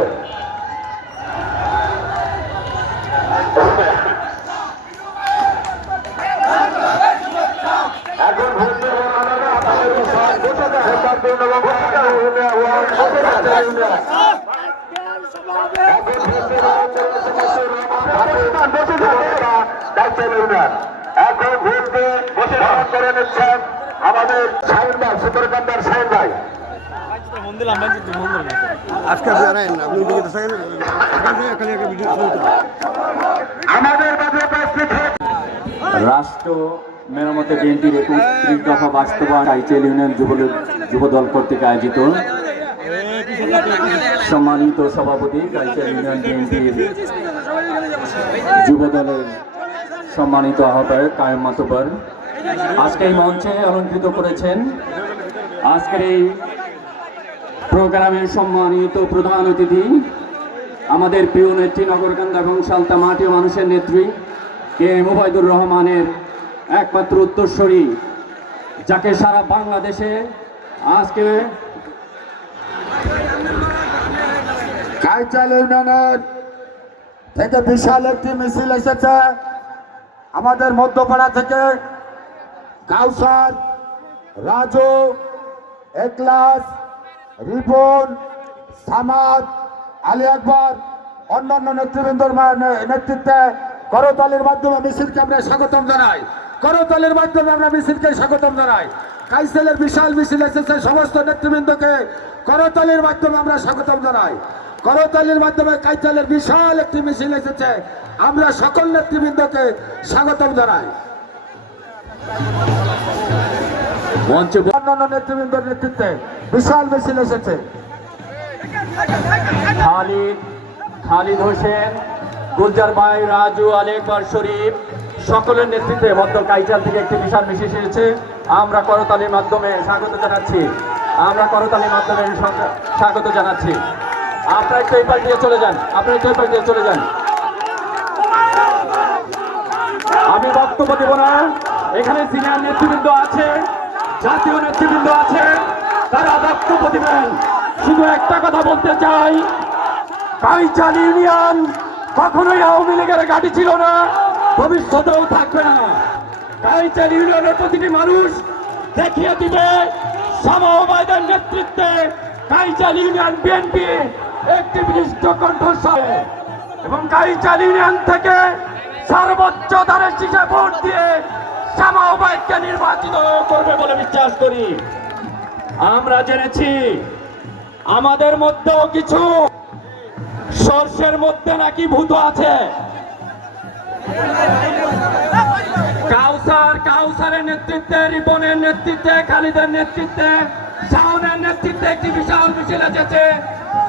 এখন ভোট এখন ভোট দিয়ে বসে করে নিচ্ছেন আমাদের সাহেব ভাই সুন্দরকান্দার সাহেব ভাই। আজকে জানেন আপনি দিকে থাকেন এখানে একটা ভিডিও আমাদের মাঝে উপস্থিত রাষ্ট্র মেরামতে বিএনপির ৩১ দফা বাস্তবায়ন আইচেল ইউনিয়ন যুবদল কর্তৃক আয়োজিত সম্মানিত সভাপতি আইচেল ইউনিয়ন বিএনপির যুবদলের সম্মানিত আহ্বায়ক কায়েম মাতব্বর আজকে এই মঞ্চে অলঙ্কৃত করেছেন। আজকের এই প্রোগ্রামের সম্মানিত প্রধান অতিথি আমাদের প্রিয় নেত্রী নগরকান্দা এবং সালতা মাটি মানুষের নেত্রী কে মুবাইদুর রহমানের একমাত্র উত্তরসূরি, যাকে সারা বাংলাদেশে আজকে কাইচাল ইউনিয়নের থেকে বিশাল একটি মিছিল এসেছে। আমাদের মধ্যপাড়া থেকে কাউসার, রাজু, একলাস, রিপন, সামাদ, আলী আকবর অন্যান্য নেতৃবৃন্দর নেতৃত্বে করতালির মাধ্যমে মিছিলকে আমরা স্বাগতম জানাই। করতালির মাধ্যমে আমরা মিছিলকে স্বাগতম জানাই। কাইসেলের বিশাল মিছিল এসেছে, সমস্ত নেতৃবৃন্দকে করতালির মাধ্যমে আমরা স্বাগতম জানাই। করতালির মাধ্যমে কাইসেলের বিশাল একটি মিছিল এসেছে, আমরা সকল নেতৃবৃন্দকে স্বাগতম জানাই। মঞ্চে অন্যান্য নেতৃবৃন্দর নেতৃত্বে বিশাল মিছিল এসেছে। খালিদ হোসেন, গুলজার ভাই, রাজু, আলেকবার শরীফ সকলের নেতৃত্বে মধ্য কাইচাল থেকে একটি বিশাল মিছিল এসেছে। আমরা করতালির মাধ্যমে স্বাগত জানাচ্ছি। আপনারা একটু এই পাশ দিয়ে চলে যান, আপনারা একটু এই পাশ দিয়ে চলে যান। আমি বক্তব্য দেব না। এখানে সিনিয়র নেতৃবৃন্দ আছে, জাতীয় নেতৃবৃন্দ আছে, তারা বক্তব্য দিবেন। শুধু একটা কথা বলতে চাই, কাইচাল ইউনিয়ন কখনোই আওয়ামী লীগের ঘাঁটি ছিল না, ভবিষ্যতেও থাকবে না। কাইচাল ইউনিয়নের প্রতিটি মানুষ দেখিয়ে দিবে শামা ওবায়দের নেতৃত্বে কাইচাল ইউনিয়ন বিএনপি একটি বিশিষ্ট কণ্ঠস্বর, এবং কাইচাল ইউনিয়ন থেকে সর্বোচ্চ ধারে শীষে ভোট দিয়ে শামা ওবায়দকে নির্বাচিত করবে বলে বিশ্বাস করি। আমরা জেনেছি আমাদের মধ্যেও কিছু সর্ষের মধ্যে নাকি ভূত আছে। কাউসারের নেতৃত্বে, রিপনের নেতৃত্বে, খালিদের নেতৃত্বে, শাওনের নেতৃত্বে একটি বিশাল মিছিল এসেছে,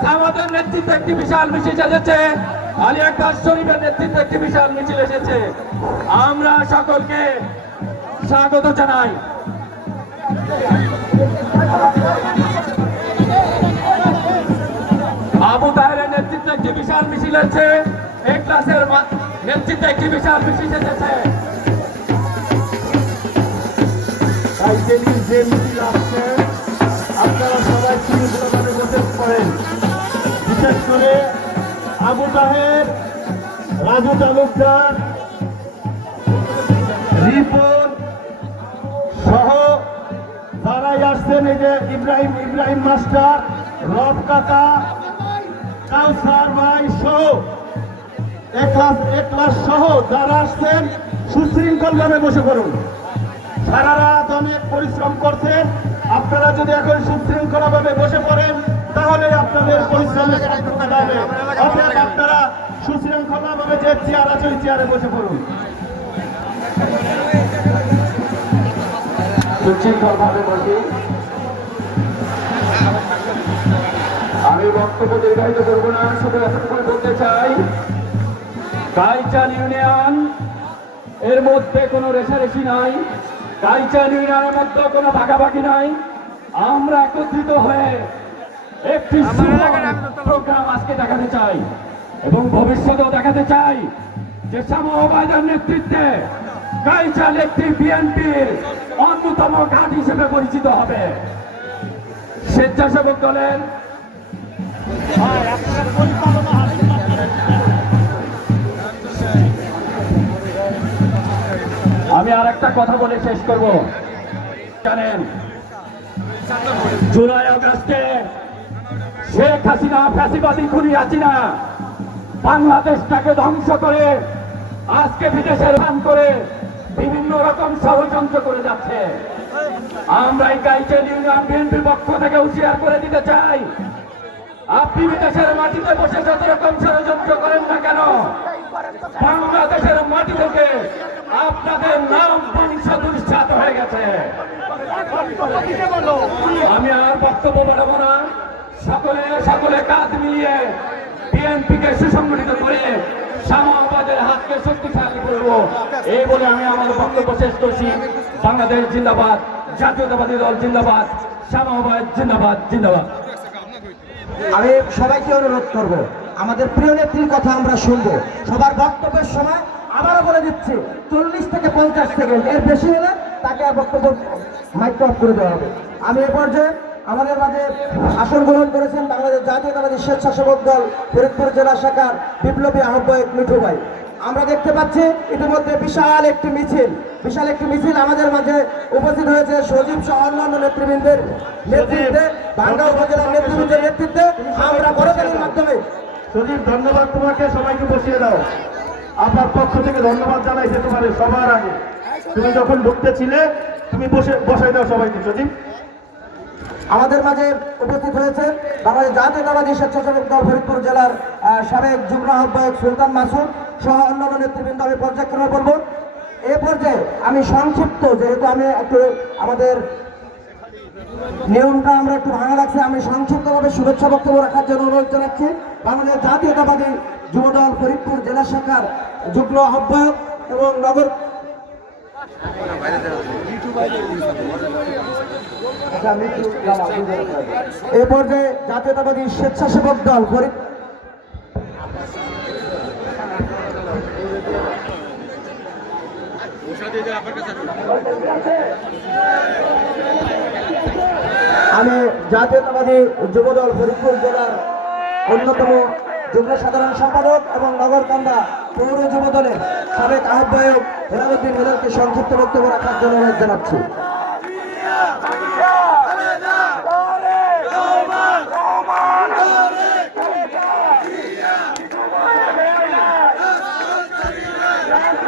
সামাদের নেতৃত্বে একটি বিশাল মিছিল এসেছে, আলী আকবর শরীফের নেতৃত্বে একটি বিশাল মিছিল এসেছে। আমরা সকলকে স্বাগত জানাই। আবু তাহেরের নেতৃত্বে একটি বিশাল মিছিল আছে, এ ক্লাসের নেতৃত্বে একটি বিশাল মিছিল এসেছে। যে মিছিল আসছে আপনারা সবাই শৃঙ্খলাভাবে বসে পড়েন। বিশেষ করে আবু তাহের, রাজু তালুকদার, রিপন সহ যারাই আসছেন, এই যে ইব্রাহিম মাস্টার, রব কাকা, কাউসার ভাই সহ একলাস সহ যারা আসছেন সুশৃঙ্খলভাবে বসে পড়ুন। সারা রাত অনেক পরিশ্রম করছেন, আপনারা যদি এখন সুশৃঙ্খলভাবে বসে পড়েন তাহলে আপনাদের পরিশ্রমের সার্থকতা পাবে। অতএব আপনারা সুশৃঙ্খলভাবে যে চেয়ার আছে ওই চেয়ারে বসে পড়ুন। সুশৃঙ্খলভাবে বসি। আমি বক্তব্য দীর্ঘায়িত করবো না, শুধু এতটুকু বলতে চাই, কাইচাল ইউনিয়ন এর মধ্যে কোনো রেশারেশি নাই, কাইচাল ইউনিয়নের মধ্যে কোনো ভাগাভাগি নাই। আমরা একত্রিত হয়ে একটি প্রোগ্রাম আজকে দেখাতে চাই এবং ভবিষ্যতেও দেখাতে চাই যে শামা ওবায়দের নেতৃত্বে কাইচাল একটি বিএনপির অন্যতম ঘাট হিসেবে পরিচিত হবে। স্বেচ্ছাসেবক দলের আমি আর একটা কথা বলে শেষ করব। জানেন, জুলাই আগস্টে শেখ হাসিনা ফ্যাসিবাদী খুনি হাসিনা বাংলাদেশটাকে ধ্বংস করে আজকে বিদেশের দান করে বিভিন্ন রকম ষড়যন্ত্র করে যাচ্ছে। আমরা এই কাইচাল ইউনিয়ন বিএনপির পক্ষ থেকে হুঁশিয়ার করে দিতে চাই, আপনি বিদেশের মাটিতে বসে যত রকম ষড়যন্ত্র করেন না কেন, বাংলাদেশের মাটি থেকে আপনাদের নাম বংশ দুঃসাত হয়ে গেছে। আমি আর বক্তব্য বাড়াবো না। সকলে কাঁধ মিলিয়ে বিএনপিকে সুসংগঠিত করে শামা ওবায়দের হাতকে শক্তিশালী করব, এই বলে আমি আমার বক্তব্য শেষ করছি। বাংলাদেশ জিন্দাবাদ, জাতীয়তাবাদী দল জিন্দাবাদ, শামা ওবায়দ জিন্দাবাদ, জিন্দাবাদ। আমি সবাইকে অনুরোধ করব, আমাদের প্রিয় নেত্রীর কথা আমরা শুনবো। সবার বক্তব্যের সময় আবারও বলে দিচ্ছি 40 থেকে 50 সেকেন্ড, এর বেশি হলে তাকে আর বক্তব্য মাইক অফ করে দেওয়া হবে। আমি এ পর্যায়ে আমাদের মাঝে আসন গ্রহণ করেছেন বাংলাদেশ জাতীয়তাবাদী স্বেচ্ছাসেবক দল ফরিদপুর জেলা শাখার বিপ্লবী আহ্বায়ক মিঠু ভাই। আমরা দেখতে পাচ্ছি ইতিমধ্যে বিশাল একটি মিছিল আমাদের মাঝে উপস্থিত হয়েছে। সজীব সহ অন্যান্য নেতৃবৃন্দের নেতৃত্বে, ভাঙ্গা উপজেলার নেতৃবৃন্দের নেতৃত্বে আমরা বড়দের মাধ্যমে। সজীব, ধন্যবাদ তোমাকে, সবাইকে বসিয়ে দাও। আপনার পক্ষ থেকে ধন্যবাদ জানাইছে তোমার সবার আগে। তুমি যখন ঢুকতে ছিলে তুমি বসাই দাও সবাইকে। সজীব, আমাদের মাঝে উপস্থিত হয়েছে বাংলাদেশ জাতীয়তাবাদী স্বেচ্ছাসেবক দল ফরিদপুর জেলার সাবেক যুগ্ম আহ্বায়ক সুলতান মাসুদ সহ অন্যান্য নেতৃবৃন্দ। আমি পর্যায়ক্রমে বলব। এ পর্যায়ে আমি সংক্ষিপ্ত, যেহেতু আমি একটু আমাদের নিয়মটা আমরা একটু ভাঙা রাখছি, আমি সংক্ষিপ্তভাবে শুভেচ্ছা বক্তব্য রাখার জন্য অনুরোধ জানাচ্ছি বাংলাদেশ জাতীয়তাবাদী যুবদল ফরিদপুর জেলা শাখার যুগ্ম আহ্বায়ক এবং নগর এ পর্যায়ে জাতীয়তাবাদী স্বেচ্ছাসেবক দল আমি জাতীয়তাবাদী যুবদল ফরিদপুর জেলার অন্যতম যুগ্ম সাধারণ সম্পাদক এবং নগরকান্দা পৌর যুবদলের সাবেক আহ্বায়ক হেলালুদ্দিন হেলালকে সংক্ষিপ্ত বক্তব্য রাখার জন্য অনুরোধ জানাচ্ছি।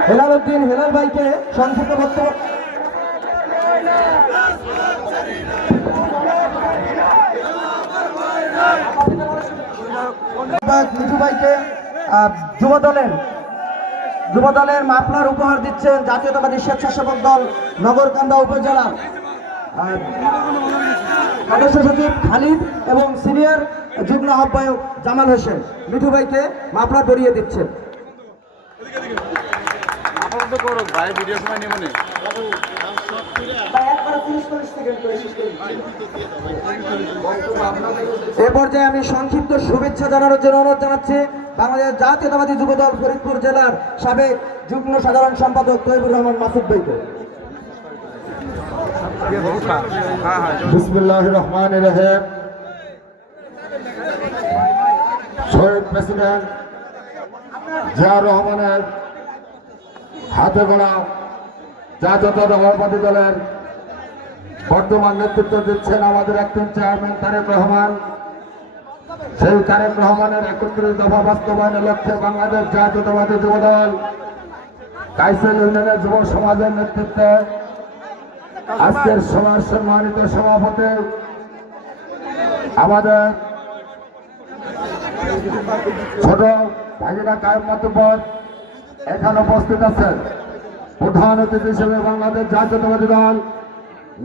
হেলালুদ্দিন হেলাল ভাইকে সংক্ষিপ্ত বক্তব্য মিঠু ভাইকে যুবদলের মাফলার উপহার দিচ্ছেন জাতীয়তাবাদী স্বেচ্ছাসেবক দল নগরকান্দা উপজেলা সদস্য সচিব খালিদ এবং সিনিয়র যুগ্ম আহ্বায়ক জামাল হোসেন মিঠু ভাইকে মাফলার ধরিয়ে দিচ্ছেন। এ পর্যায়ে আমি সংক্ষিপ্ত শুভেচ্ছা জানানোর জন্য অনুরোধ জানাচ্ছি বাংলাদেশ জাতীয়তাবাদী যুবদল ফরিদপুর জেলার সাবেক যুগ্ম সাধারণ সম্পাদক তৈবুর রহমান মাসুদ ভাইকে। বিসমিল্লাহির রহমানির রহিম। শহীদ প্রেসিডেন্ট জিয়া রহমানের হাতে গড়া জাতীয়তাবাদী দলের বর্তমান নেতৃত্ব দিচ্ছেন আমাদের একজন চেয়ারম্যান তারেক রহমান। সেই তারেক রহমানের ৩১ দফা বাস্তবায়নের লক্ষ্যে বাংলাদেশ জাতীয়তাবাদী যুবদল কাইসেল ইউনিয়নের যুব সমাজের নেতৃত্বে আজকের সভার সম্মানিত সভাপতি আমাদের ছোট ভাগিনা কায়েম মাতুব্বর এখানে উপস্থিত আছেন। প্রধান অতিথি হিসেবে বাংলাদেশ জাতীয়তাবাদী দল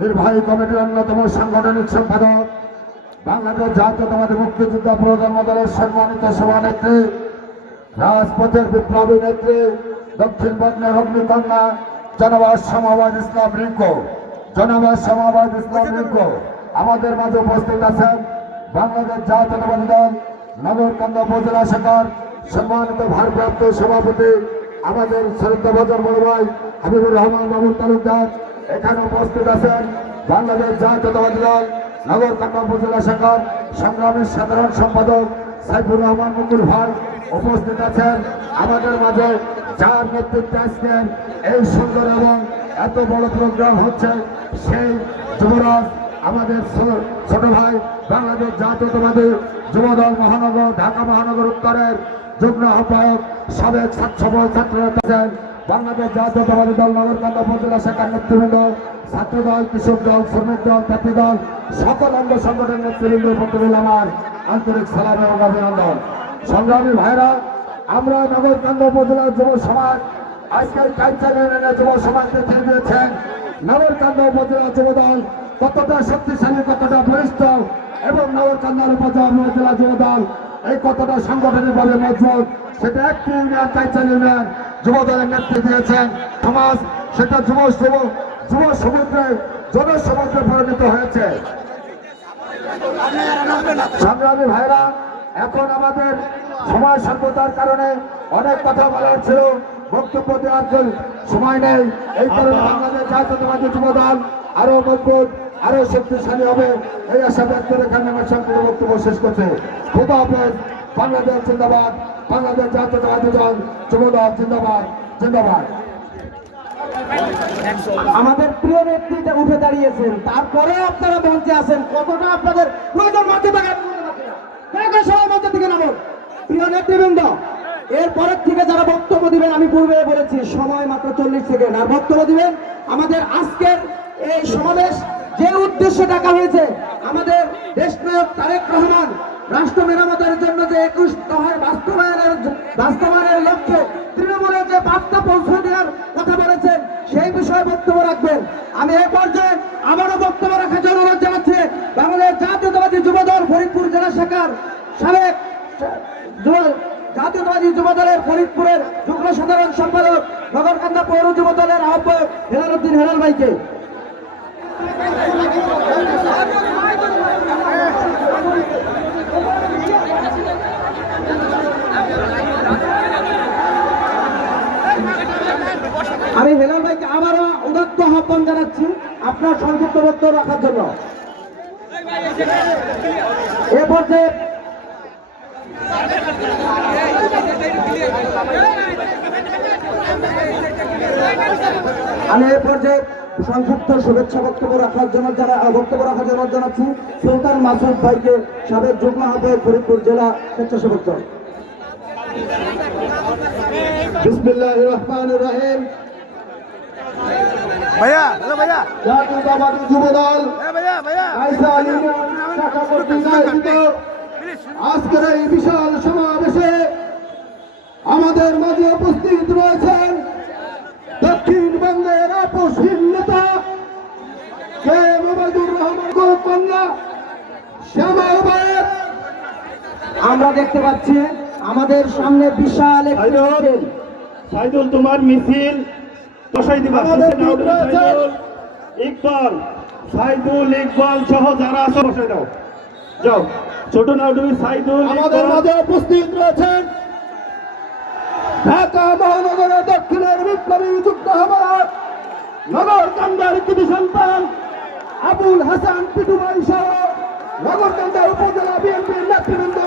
নির্বাহী কমিটির অন্যতম সাংগঠনিক সম্পাদক বাংলাদেশ জাতীয়তাবাদী মুক্তিযোদ্ধা প্রজন্ম দলের সম্মানিত সভানেত্রী রাজপথের বিপ্লবী নেত্রী দক্ষিণ বঙ্গের অগ্নিকন্যা জনবাস সমাবাদ ইসলাম রিঙ্কু আমাদের মাঝে উপস্থিত আছেন। বাংলাদেশ জাতীয়তাবাদী দল নগরকান্দা উপজেলা শাখার সম্মানিত ভারপ্রাপ্ত সভাপতি আমাদের শ্রদ্ধাভাজন বড় ভাই হাবিবুর রহমান মামুন তালুকদার এখানে উপস্থিত আছেন। বাংলাদেশ জাতীয়তাবাদী দল নগরকান্দা উপজেলা শাখার সংগ্রামী সাধারণ সম্পাদক সাইফুর রহমান মুকুল ভাই উপস্থিত আছেন। আমাদের মাঝে যার নেতৃত্বে আজকের এই সুন্দর এবং এত বড় প্রোগ্রাম হচ্ছে সেই যুবরাজ আমাদের ছোট ভাই বাংলাদেশ জাতীয়তাবাদী যুবদল মহানগর ঢাকা মহানগর উত্তরের যুগ্ম আহ্বায়ক সাবেক সবল ছাত্ররা বাংলাদেশ জাতীয়তাবাদী দল নগরকান্দা উপজেলা শাখার নেতৃবৃন্দ ছাত্র দল কৃষক দল শ্রমিক দল জাতীয় দল সকল অঙ্গ সংগঠনের নেতৃবৃন্দ পত্রিল আমার আন্তরিক সালাম এবং অভিনন্দন। সংগ্রামী ভাইরা, আমরা নগরকান্দা উপজেলার যুব সমাজ আজকের কাইচার ইউনিয়নের যুব সমাজকে ছেড়ে দিয়েছেন। নগরকান্দা উপজেলা যুবদল কতটা শক্তিশালী, কতটা বরিষ্ঠ এবং নগরকান্দা উপজেলা যুবদল এই কতটা সাংগঠনিকভাবে মজবুত সেটা একটি ইউনিয়ন কাইচার ইউনিয়ন যুবদলের নেতৃত্ব দিয়েছেন। সমাজ সেটা যুব সমুদ্রে জনসমুদ্রে পরিণত হয়েছে। সংগ্রামী ভাইরা, এখন আমাদের সময় স্বল্পতার কারণে অনেক কথা বলার ছিল, বক্তব্য দেওয়ার সময় নেই। এই কারণে বাংলাদেশ জাতীয়তাবাদী যুবদল আরো মজবুত, আরো শক্তিশালী হবে এই আশা ব্যক্ত রেখে আমার সংক্ষিপ্ত বক্তব্য শেষ করছে। খুদা হাফেজ। বাংলাদেশ জিন্দাবাদ, বাংলাদেশ জাতীয়তাবাদী দল যুবদল জিন্দাবাদ, জিন্দাবাদ। আমাদের প্রিয় নেতৃত্বে উঠে দাঁড়িয়েছেন, তারপরে আপনারা মঞ্চে আছেন, কতটা আপনাদের প্রয়োজন মঞ্চে থাকার সবাই মঞ্চে থেকে নামো। প্রিয় নেতৃবৃন্দ, এরপরের থেকে যারা বক্তব্য দিবেন, আমি পূর্বে বলেছি সময় মাত্র 40 সেকেন্ড, আর বক্তব্য দিবেন আমাদের আজকের এই সমাবেশ যে উদ্দেশ্যে ডাকা হয়েছে, আমাদের দেশনায়ক তারেক রহমান রাষ্ট্র মেরামতের জন্য যে 21 দফার বাস্তবায়নের লক্ষ্যে তৃণমূলের যে বার্তা পৌঁছে দেওয়ার কথা বলেছেন সেই বিষয়ে বক্তব্য রাখবেন। আমি এই পর্যায়ে আবারও বক্তব্য রাখার জন্য অনুরোধ জানাচ্ছি বাংলাদেশ জাতীয়তাবাদী যুবদল ফরিদপুর জেলা শাখার সাবেক জাতীয়তাবাদী যুব দলের ফরিদপুরের যুগ্ম সাধারণ সম্পাদক নগরকান্দা পৌর যুব দলের আহ্বায়ক হেলালুদ্দিন হেলাল ভাইকে। আমি হেলাল ভাইকে আবারও উদাত্ত আহ্বান জানাচ্ছি আপনার সংক্ষিপ্ত বক্তব্য রাখার জন্য। এ পর্যায়ে আমি এ পর্যায়ে সংক্ষিপ্ত শুভেচ্ছা বক্তব্য রাখার জন্য জানাচ্ছি সুলতান মাসুদ ভাইকে, সাবেক যুগ্ম আহ্বায়ক ফরিদপুর জেলা স্বেচ্ছাসেবক দল। বিসমিল্লাহির রহমানির রহিম। ভাইয়া হ্যালো ভাইয়া জাতীয়তাবাদী যুব দল ভাইয়া ভাইয়া আইসা ইউনিয়ন শাখা কর্তৃক আয়োজিত আজকের এই বিশাল সমাবেশে আমাদের মাঝে উপস্থিত রয়েছেন দক্ষিণবঙ্গের আপসহীন নেতা কে মোবাইদুর রহমান গোপান্না শ্যামাবাদ। আমরা দেখতে পাচ্ছি আমাদের সামনে বিশাল একটি মিছিল। সাইদুল তোমার মিছিল বসাই দিবা। ইকবাল, সাইদুল, ইকবাল সহ যারা আছে বসাই দাও। যাও ছোট নাউডুবি সাইদুল আমাদের মাঝে উপস্থিত রয়েছেন ঢাকা মহানগরের দক্ষিণের বিপ্লবী যুক্ত হবার নগরকান্দার কৃতি সন্তান আবুল হাসান পিটু ভাই সহ নগরকান্দা উপজেলা বিএনপির নেতৃবৃন্দ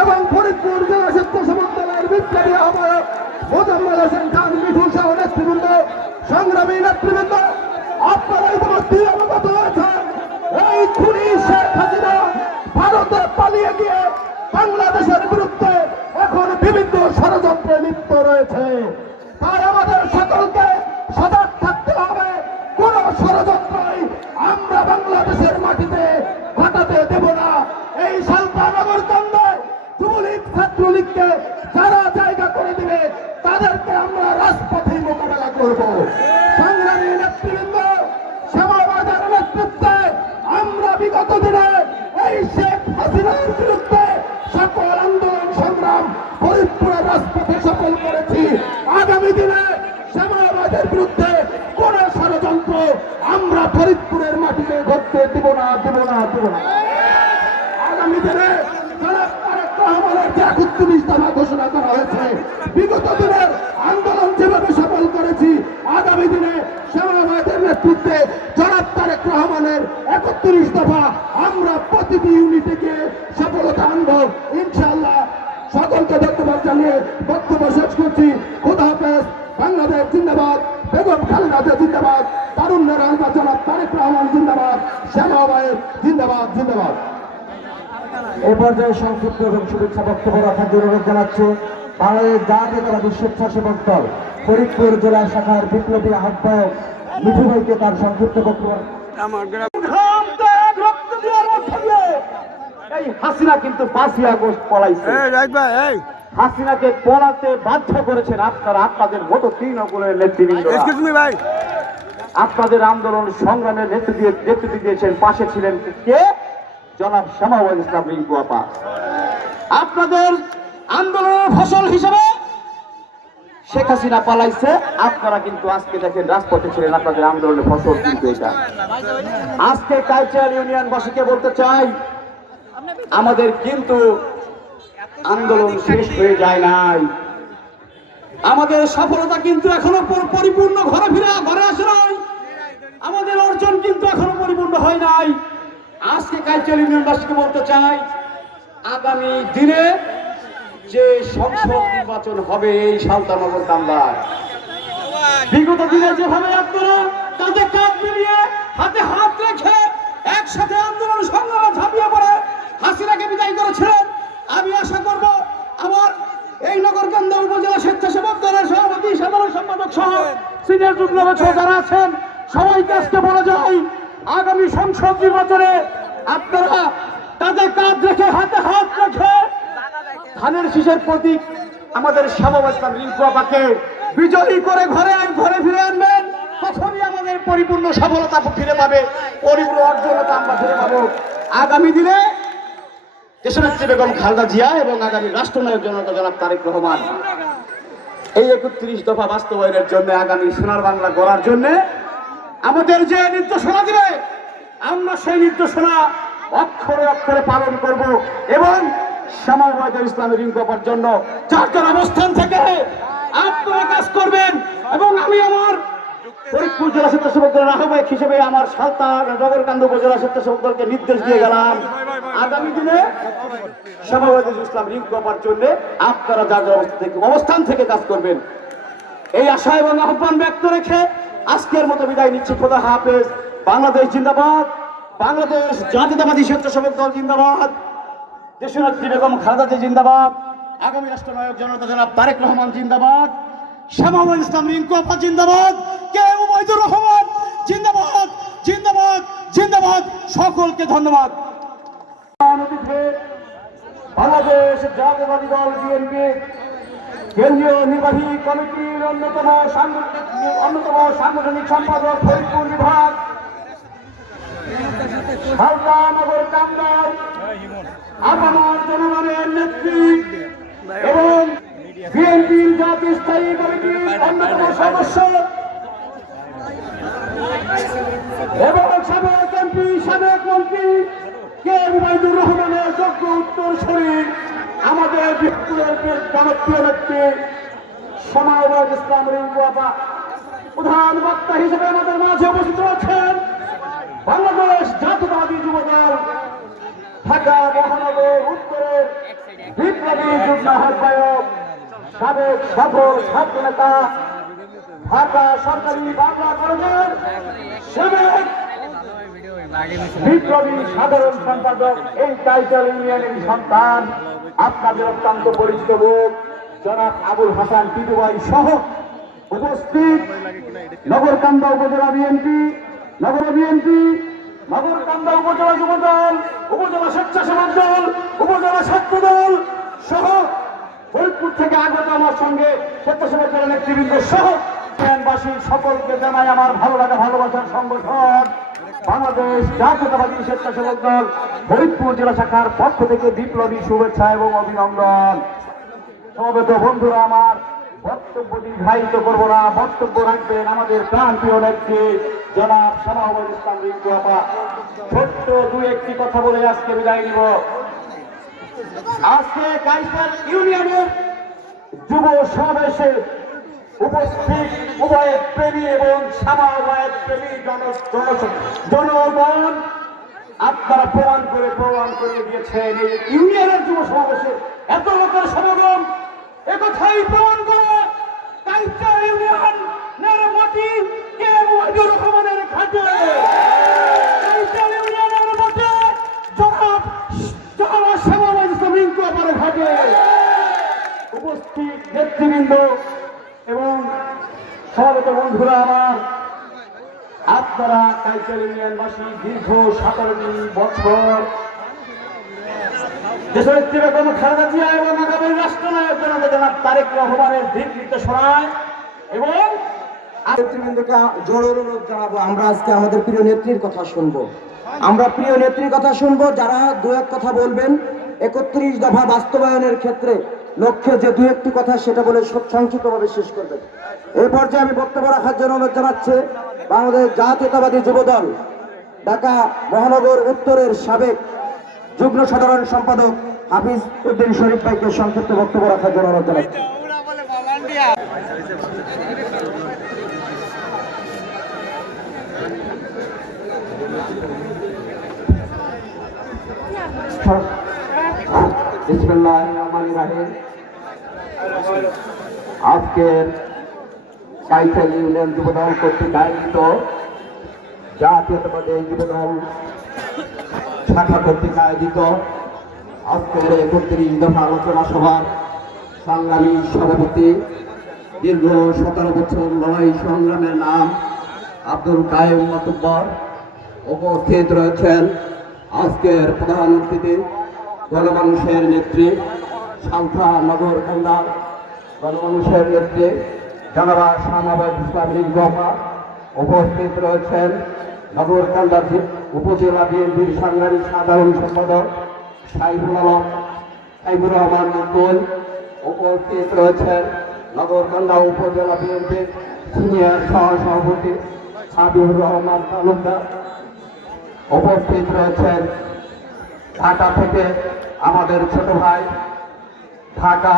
এবং ফরিদপুর জেলা স্বেচ্ছাসেবক দলের বিপ্লবী আহ্বায়ক মোজাম্মেল হোসেন খান মিঠু সহ নেতৃবৃন্দ, সংগ্রামী নেতৃবৃন্দ, আপনারা ইতিমধ্যে অবগত হয়েছেন এই খুনি শেখ হাসিনা ভারতে পালিয়ে গিয়ে বাংলাদেশের বিরুদ্ধে এখন বিভিন্ন ষড়যন্ত্রে লিপ্ত রয়েছে। তাই আমাদের সকলকে সজাগ থাকতে হবে, কোন ষড়যন্ত্রই আমরা বাংলাদেশের মাটিতে ঘটাতে দেব না। এই সালতানগর কান্দায় যুবলীগ ছাত্রলীগকে যারা জায়গা করে দিবে তাদেরকে আমরা রাজপথে মোকাবেলা করব। সংগ্রামী নেতৃবৃন্দ, শ্যামাবাজার নেতৃত্বে আমরা বিগত দিনে এই শেখ হাসিনার বিরুদ্ধে সকল আন্দোলন সংগ্রাম ফরিদপুরের রাজপথে সফল করেছি। আগামী দিনে শ্যামাবাজারের বিরুদ্ধে কোন ষড়যন্ত্র আমরা ফরিদপুরের মাটিতে ঘটতে দেব না। আগামী দিনে আমাদের যে 31 দফা ঘোষণা করা হয়েছে, বিগত দিনের আন্দোলন যেভাবে সফল করেছি, আগামী দিনে শ্যামাবাজারের নেতৃত্বে জনাব তারেক রহমানের 31 দফা আমরা প্রতিটি ইউনিটে গিয়ে সফলতা আনব ইনশাআল্লাহ। সকলকে ধন্যবাদ জানিয়ে বক্তব্য শেষ করছি। খোদা হাফেজ। বাংলাদেশ জিন্দাবাদ, বেগম খালেদা জিন্দাবাদ, তারুণ্যের আলবা জনাব তারেক রহমান জিন্দাবাদ, শ্যামাবাজার জিন্দাবাদ। এ পর্যায়ে সংক্ষিপ্ত এবং শুভেচ্ছা বক্তব্য রাখার জন্য অনুরোধ জানাচ্ছে বাংলাদেশ জাতীয়তাবাদী স্বেচ্ছাসেবক দল ফরিদপুর জেলা শাখার বিপ্লবী আহ্বায়ক মিঠু ভাইকে তার সংক্ষিপ্ত বক্তব্য। আমার গ্রাম এই হাসিনা কিন্তু 5ই আগস্ট পলাইছে। রাখ ভাই এই হাসিনাকে পলাতে বাধ্য করেছেন আপনারা, আপনাদের মতো তৃণমূলের নেতৃবৃন্দ, এক্সকিউজ মি ভাই আপনাদের আন্দোলন সংগ্রামের নেতৃত্ব দিয়েছেন। পাশে ছিলেন কে? জনাব শ্যামাওয়াজ ইসলাম রিঙ্কু আপা। আপনাদের আন্দোলনের ফসল হিসেবে শেখ হাসিনা পালাইছে, আপনারা কিন্তু আজকে দেখেন রাজপথে ছিলেন। আপনাদের আন্দোলনের ফসল কিন্তু এটা। আজকে কালচারাল ইউনিয়নবাসীকে বলতে চাই, আমাদের কিন্তু আন্দোলন শেষ হয়ে যায় নাই। আমাদের সফলতা কিন্তু এখনো পরিপূর্ণ ঘরে আসে নাই। আমাদের অর্জন কিন্তু এখনো পরিপূর্ণ হয় নাই। আজকে কালচারাল ইউনিয়নবাসীকে বলতে চাই, আগামী দিনে যে সংসদ নির্বাচন হবে এই সালতানগর কান্দায়, বিগত দিনে যেভাবে আপনারা কাঁধে কাঁধ মিলিয়ে হাতে হাত রেখে একসাথে আন্দোলন সংগ্রামে ঝাঁপিয়ে পড়ে হাসিনাকে বিদায় করেছিলেন, আমি আশা করব আমার এই নগরকান্দা উপজেলা স্বেচ্ছাসেবক দলের সভাপতি, সাধারণ সম্পাদক সহ সিনিয়র যুগ্ম যারা আছেন সবাইকে আজকে বলা যায়, আগামী সংসদ নির্বাচনে আপনারা কাঁধে কাঁধ রেখে হাতে হাত রেখে ধানের শীষের প্রতীক আমাদের শ্যামাওয়াজ ইসলাম রিঙ্কু আপাকে বিজয়ী করে ঘরে ফিরে আনবেন। তখনই আমাদের পরিপূর্ণ সফলতা ফিরে পাবে, পরিপূর্ণ অর্জনতা আমরা ফিরে পাবো। আগামী দিনে দেশনেত্রী বেগম খালেদা জিয়া এবং আগামী রাষ্ট্রনায়ক জনতা জনাব তারেক রহমান এই 31 দফা বাস্তবায়নের জন্য আগামী সোনার বাংলা গড়ার জন্য আমাদের যে নির্দেশনা দিবে আমরা সেই নির্দেশনা অক্ষরে অক্ষরে পালন করব এবং সাম্যবাদী ইসলামী রিং করার জন্য যার যার অবস্থান থেকে আপনারা কাজ করবেন। এবং আমি আমার ফরিদপুর জেলা স্বেচ্ছাসেবক দলের আহ্বায়ক হিসেবে আমার সালতান নগরকান্দা উপজেলা স্বেচ্ছাসেবক দলকে নির্দেশ দিয়ে গেলাম আগামী দিনে সাম্যবাদী ইসলাম রিং করার জন্য আপনারা যার যার অবস্থান থেকে কাজ করবেন এই আশা এবং আহ্বান ব্যক্ত রেখে আজকের মতো বিদায় নিচ্ছি। খোদা হাফেজ। বাংলাদেশ জিন্দাবাদ, বাংলাদেশ জাতীয়তাবাদী স্বেচ্ছাসেবক দল জিন্দাবাদ, দেশনেত্রী বেগম খালেদা জিয়া জিন্দাবাদ, আগামী রাষ্ট্রনায়ক জনতা জনাব তারেক রহমান জিন্দাবাদ, সাম্যবাদী ইসলাম রিংকু আপা জিন্দাবাদ, কে ওবায়দুর রহমান জিন্দাবাদ জিন্দাবাদ জিন্দাবাদ। সকলকে ধন্যবাদ। বাংলাদেশ জাতীয়তাবাদী দল বিএনপি কেন্দ্রীয় নির্বাহী কমিটির অন্যতম সাংগঠনিক সম্পাদক ফরিদপুর বিভাগ হালদা নগর কামরার আপামর জনগণের নেত্রী এবং বিএনপির জাতীয় স্থায়ী কমিটির অন্যতম সদস্য এবং সাবেক এমপি সাবেক মন্ত্রী কে ওবায়দুর রহমানের যোগ্য উত্তরসূরি আমাদের বৃহত্তরের জনপ্রিয় নেত্রী সাম্যবাদী ইসলাম রিংকু আপা প্রধান বক্তা হিসেবে আমাদের মাঝে উপস্থিত রয়েছেন বাংলাদেশ জাতীয়তাবাদী যুবদল ঢাকা মহানগর উত্তরের বিপ্লবী যুগ্ম আহ্বায়ক সাবেক সফল ছাত্র নেতা ঢাকা সরকারি বাংলা কলেজের সাবেক বিপ্লবী সাধারণ সম্পাদক এই টাইটেল ইউনিয়নের সন্তান আপনাদের অত্যন্ত পরিচিত লোক জনাব আবুল হাসান টিটু ভাই সহ উপস্থিত নগরকান্দা উপজেলা বিএনপি নগরকান্দা উপজেলা যুবদল, উপজেলা স্বেচ্ছাসেবক দল, উপজেলা ছাত্র দল সহ ফরিদপুর থেকে আগত আমার সঙ্গে স্বেচ্ছাসেবক দলের নেতৃবৃন্দ সহ বাসী সকলকে জানাই আমার ভালো লাগা ভালোবাসার সংগঠন বাংলাদেশ জাতীয়তাবাদী স্বেচ্ছাসেবক দল ফরিদপুর জেলা শাখার পক্ষ থেকে বিপ্লবী শুভেচ্ছা এবং অভিনন্দন। সমবেত বন্ধুরা, আমার বক্তব্য দীর্ঘায়িত করবো না, বক্তব্য রাখবেন আমাদের প্রাণপ্রিয় নেত্রী জনাব সাম্যবাদী ইসলাম রিংকু আপা। ছোট্ট দু একটি কথা বলে আজকে বিদায় নিব। আজকে কাইসার ইউনিয়নের যুব সমাবেশে উপস্থিত উভয় প্রেমী এবং সাম্যবাদ প্রেমী জনগণ আপনারা প্রমাণ করে দিয়েছেন এই ইউনিয়নের যুব সমাবেশে এত লোকের সমাগম একথাই প্রমাণ করে কাইসার ইউনিয়নের মাটি কে ওবায়দুর রহমানের ঘাটে, কাইসার ইউনিয়নের মাটি জনাব সাম্যবাদী ইসলাম রিংকু আপার ঘাটে উপস্থিত নেতৃবৃন্দ এবং সমবেত বন্ধুরা আমার, আপনারা কাইসার ইউনিয়নবাসী দীর্ঘ 17 বছর দেশনেত্রী বেগম খালেদা জিয়া এবং আগামী রাষ্ট্রনায়ক জনতা জনাব তারেক রহমানের দিক নির্দেশনায় এবং নেতৃবৃন্দকে জোর অনুরোধ জানাবো, আমরা আজকে আমাদের প্রিয় নেত্রীর কথা শুনবো। আমরা প্রিয় নেত্রীর কথা শুনবো। যারা দু এক কথা বলবেন 31 দফা বাস্তবায়নের ক্ষেত্রে লক্ষ্যে যে দু একটি কথা সেটা বলে সংক্ষিপ্তভাবে শেষ করবেন। এই পর্যায়ে আমি বক্তব্য রাখার জন্য অনুরোধ জানাচ্ছি বাংলাদেশ জাতীয়তাবাদী যুবদল ঢাকা মহানগর উত্তরের সাবেক যুগ্ম সাধারণ সম্পাদক হাফিজ উদ্দিন শরীফ ভাইকে সংক্ষিপ্ত বক্তব্য রাখার জন্য অনুরোধ জানাচ্ছি। আজকের কাইসার ইউনিয়ন যুবদল কর্তৃক আয়োজিত জাতীয়তাবাদী যুবদল শাখা কর্তৃক আয়োজিত আজকের 31 দফা আলোচনা সভার সংগ্রামী সভাপতি, দীর্ঘ 17 বছর লড়াই সংগ্রামের নাম আব্দুল কায়েম মাতুব্বর উপস্থিত রয়েছেন। আজকের প্রধান অতিথি গণমানুষের নেত্রী সালথা নগরকান্দার গণমানুষের নেত্রী জনাবা সাম্যবাদী ইসলাম রিংকু আপা উপস্থিত রয়েছেন। নগরকান্দা উপজেলা বিএনপির সাংগঠনিক সাধারণ সম্পাদক সাইফুল আলম, সাইফুর রহমান মুকুল, উপস্থিত রয়েছেন নগরকান্দা উপজেলা বিএনপির সিনিয়র সহসভাপতি হাবিবুর রহমান তালুকদার, উপস্থিত রয়েছেন ঢাকা থেকে আমাদের ছোট ভাই ঢাকা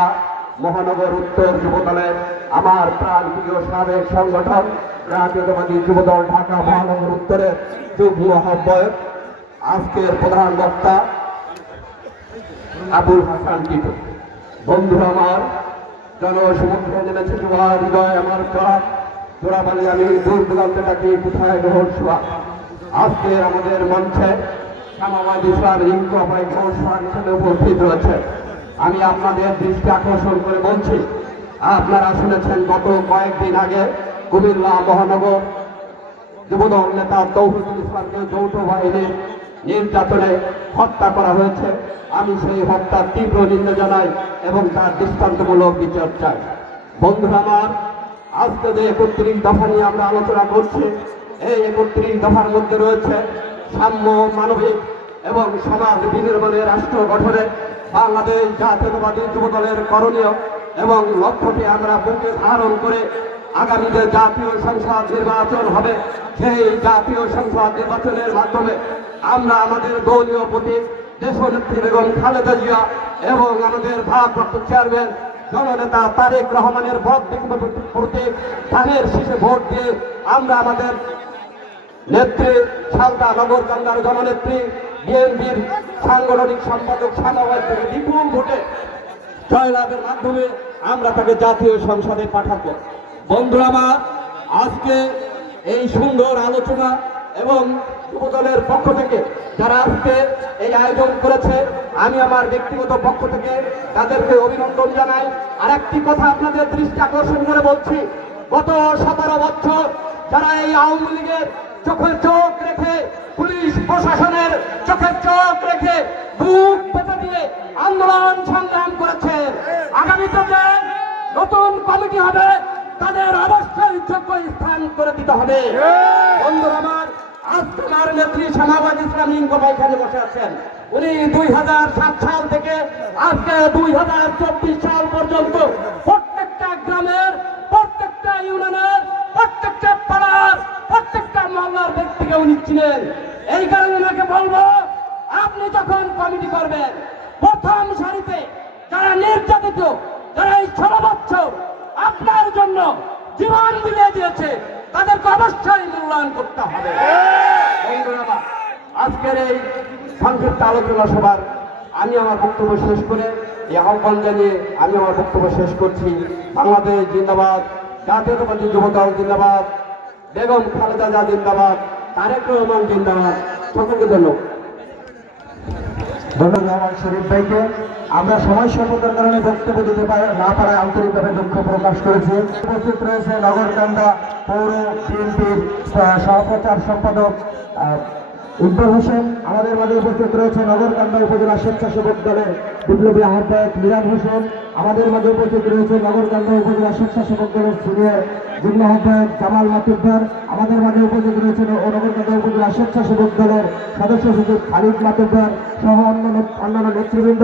মহানগর উত্তর যুবদলের আমার প্রাণ প্রিয় সাবেক সংগঠন জাতীয়তাবাদী যুবদল ঢাকা মহানগর উত্তরের যুগ্ম আহ্বায়ক, আজকের প্রধান বক্তা আবুল হাসান টিটু। বন্ধুরা আমার, জনসমুদ্রে নেমেছে জোয়ার, হৃদয় আমার জোড়াবালি আমি দূর দূরান্তে থাকি কোথায় গ্রহণ শোয়া। আজকের আমাদের মঞ্চে সামাবাদ ইসলাম রিঙ্কপাই ঘোষণা হিসেবে উপস্থিত রয়েছে। আমি আপনাদের দৃষ্টি আকর্ষণ করে বলছি, আপনারা শুনেছেন গত কয়েকদিন আগে কুমিল্লা মহানগর যুবদল নেতা তৌহিদুল ইসলামকে যৌথ বাহিনীর নির্যাতনে হত্যা করা হয়েছে। আমি সেই হত্যার তীব্র নিন্দা জানাই এবং তার দৃষ্টান্তমূলক বিচার চাই। বন্ধুরা আমার, আজকে যে 31 দফা নিয়ে আমরা আলোচনা করছি, এই 31 দফার মধ্যে রয়েছে সাম্য, মানবিক এবং সমাজ বিনির্মাণে রাষ্ট্র গঠনে বাংলাদেশ জাতীয়তাবাদী যুবদলের করণীয় এবং লক্ষ্যটি আমরা বুকে ধারণ করে আগামী যে জাতীয় সংসদ নির্বাচন হবে, সেই জাতীয় সংসদ নির্বাচনের মাধ্যমে আমরা আমাদের দলীয় প্রতীক দেশনেত্রী বেগম খালেদা জিয়া এবং আমাদের ভারপ্রাপ্ত চেয়ারম্যান জননেতা তারেক রহমানের প্রতীক ধানের শীষে ভোট দিয়ে আমরা আমাদের নেত্রী সালদা নগরকান্দার জননেত্রী বিএনপির সাংগঠনিক সম্পাদক সামাবাদ থেকে বিপুল ভোটে জয়লাভের মাধ্যমে আমরা তাকে জাতীয় সংসদে পাঠাবো। বন্ধুরা আমার, আজকে এই সুন্দর আলোচনা এবং যুবদলের পক্ষ থেকে যারা আজকে এই আয়োজন করেছে, আমি আমার ব্যক্তিগত পক্ষ থেকে তাদেরকে অভিনন্দন জানাই। আর একটি কথা আপনাদের দৃষ্টি আকর্ষণ করে বলছি, গত 17 বছর যারা এই আওয়ামী লীগের চোখে চোখ রেখে, পুলিশ প্রশাসনের চোখে চোখ রেখে বুক পেতে দিয়ে আন্দোলন সংগ্রাম করেছে, আগামীতে যে নতুন কমিটি হবে তাদের অবশ্যই যোগ্য স্থান করে দিতে হবে। বন্ধুরা আমার, আজকে আমার নেত্রী সামাবাদ ইসলাম রিঙ্কপাই এখানে বসে আছেন। উনি 2007 সাল থেকে আজকে 2024 সাল পর্যন্ত প্রত্যেকটা গ্রামের, প্রত্যেকটা ইউনিয়নের, প্রত্যেকটা পাড়ার, প্রত্যেকটা মহল্লার ব্যক্তিকে উনি ছিলেন। এই কারণে ওনাকে বলবো, আপনি যখন কমিটি করবেন, প্রথম সারিতে যারা নির্যাতিত, যারা এই 16 বছর আপনার জন্য জীবন বিলিয়ে দিয়েছে, তাদেরকে অবশ্যই মূল্যায়ন করতে হবে। বন্ধুরা, আজকের এই সংক্ষিপ্ত আলোচনা সভার আমি আমার বক্তব্য শেষ করে, এই আহ্বান জানিয়ে আমি আমার বক্তব্য শেষ করছি। বাংলাদেশ জিন্দাবাদ, জাতীয়তাবাদী যুবদল জিন্দাবাদ, বেগম খালেদা জিয়া জিন্দাবাদ, তারেক রহমান জিন্দাবাদ। সকলকে ধন্যবাদ শরীফ ভাইকে। আমরা সময় স্বল্পতার কারণে বক্তব্য দিতে না পারায় আন্তরিকভাবে দুঃখ প্রকাশ করেছি। উপস্থিত রয়েছে নগরকান্দা পৌর বিএনপির সহপ্রচার সম্পাদক ইকবাল হোসেন, আমাদের মাঝে উপস্থিত রয়েছে নগরকান্দা উপজেলা স্বেচ্ছাসেবক দলের বিপ্লবী আহ্বায়ক মিরান হোসেন, আমাদের মাঝে উপস্থিত রয়েছে নগরকান্দা উপজেলা স্বেচ্ছাসেবক দলের সিনিয়র যুগ্ম আহ্বায়ক জামাল মাতুব্বর, আমাদের মাঝে উপস্থিত রয়েছে নগরকান্দা উপজেলা স্বেচ্ছাসেবক দলের সদস্য সচিব খালিদ মাতুব্বর সহ অন্যান্য নেতৃবৃন্দ।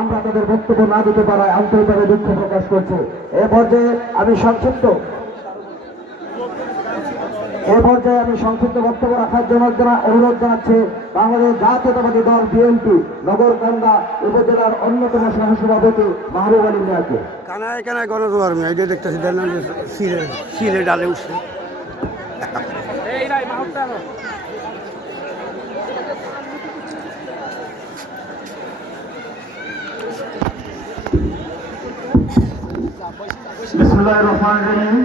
আমরা তাদের বক্তব্য না দিতে পারায় আন্তরিকভাবে দুঃখ প্রকাশ করছি। এ পর্যায়ে আমি সংক্ষিপ্ত বক্তব্য রাখার জন্য অনুরোধ জানাচ্ছি বাংলাদেশ জাতীয়তাবাদী দল বিএনপি নগরকান্দা উপজেলার অন্যতম সহসভাপতি মাহবুব আলী মিয়াকে। কানায় কানায় গণজোয়ার মেয়ে, এই যে দেখতেছি সিরে ডালে উঠছে। বিসমিল্লাহির রহমানির রহিম।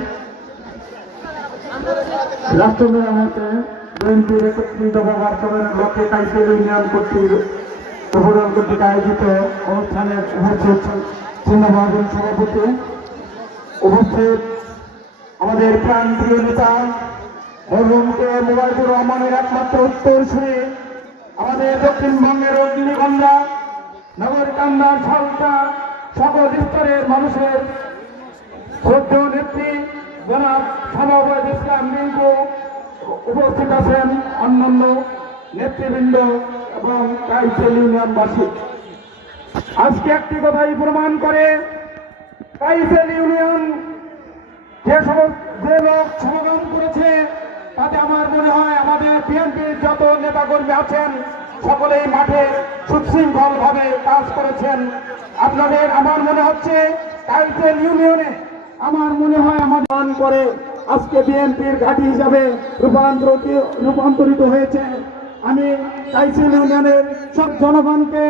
রাষ্ট্র মেরামতে বিএনপির 31 দফা বাস্তবায়নের লক্ষ্যে কাইসেল ইউনিয়ন কর্তৃক আয়োজিত অনুষ্ঠানে উপস্থিত মহাজন সভাপতি, উপস্থিত আমাদের প্রাণপ্রিয় নেতা মরহুমকে মুবারকুর রহমানের একমাত্র উত্তরসূরি, আমাদের দক্ষিণবঙ্গের অগ্নিকন্যা নগরকান্দার সালটা সকল স্তরের মানুষের শ্রদ্ধেয় নেত্রী জনাব সামাবাদ ইসলাম রিঙ্কু, উপস্থিত আছেন অন্যান্য নেতৃবৃন্দ এবং কাইসেল ইউনিয়নবাসী। আজকে একটি কথাই প্রমাণ করে কাইসেল ইউনিয়ন যে লোক সমাগম করেছে তাতে আমার মনে হয় আমাদের বিএনপির যত নেতাকর্মী আছেন সকলেই মাঠে সুশৃঙ্খল ভাবে কাজ করেছেন। আপনাদের আমার মনে হচ্ছে কাইসেল ইউনিয়নে আমার মনে হয় আমাদের করে আজকে বিএনপির ঘাঁটি হিসাবে রূপান্তরিত হয়েছে। আমি কাইসেল ইউনিয়নের সব জনগণকে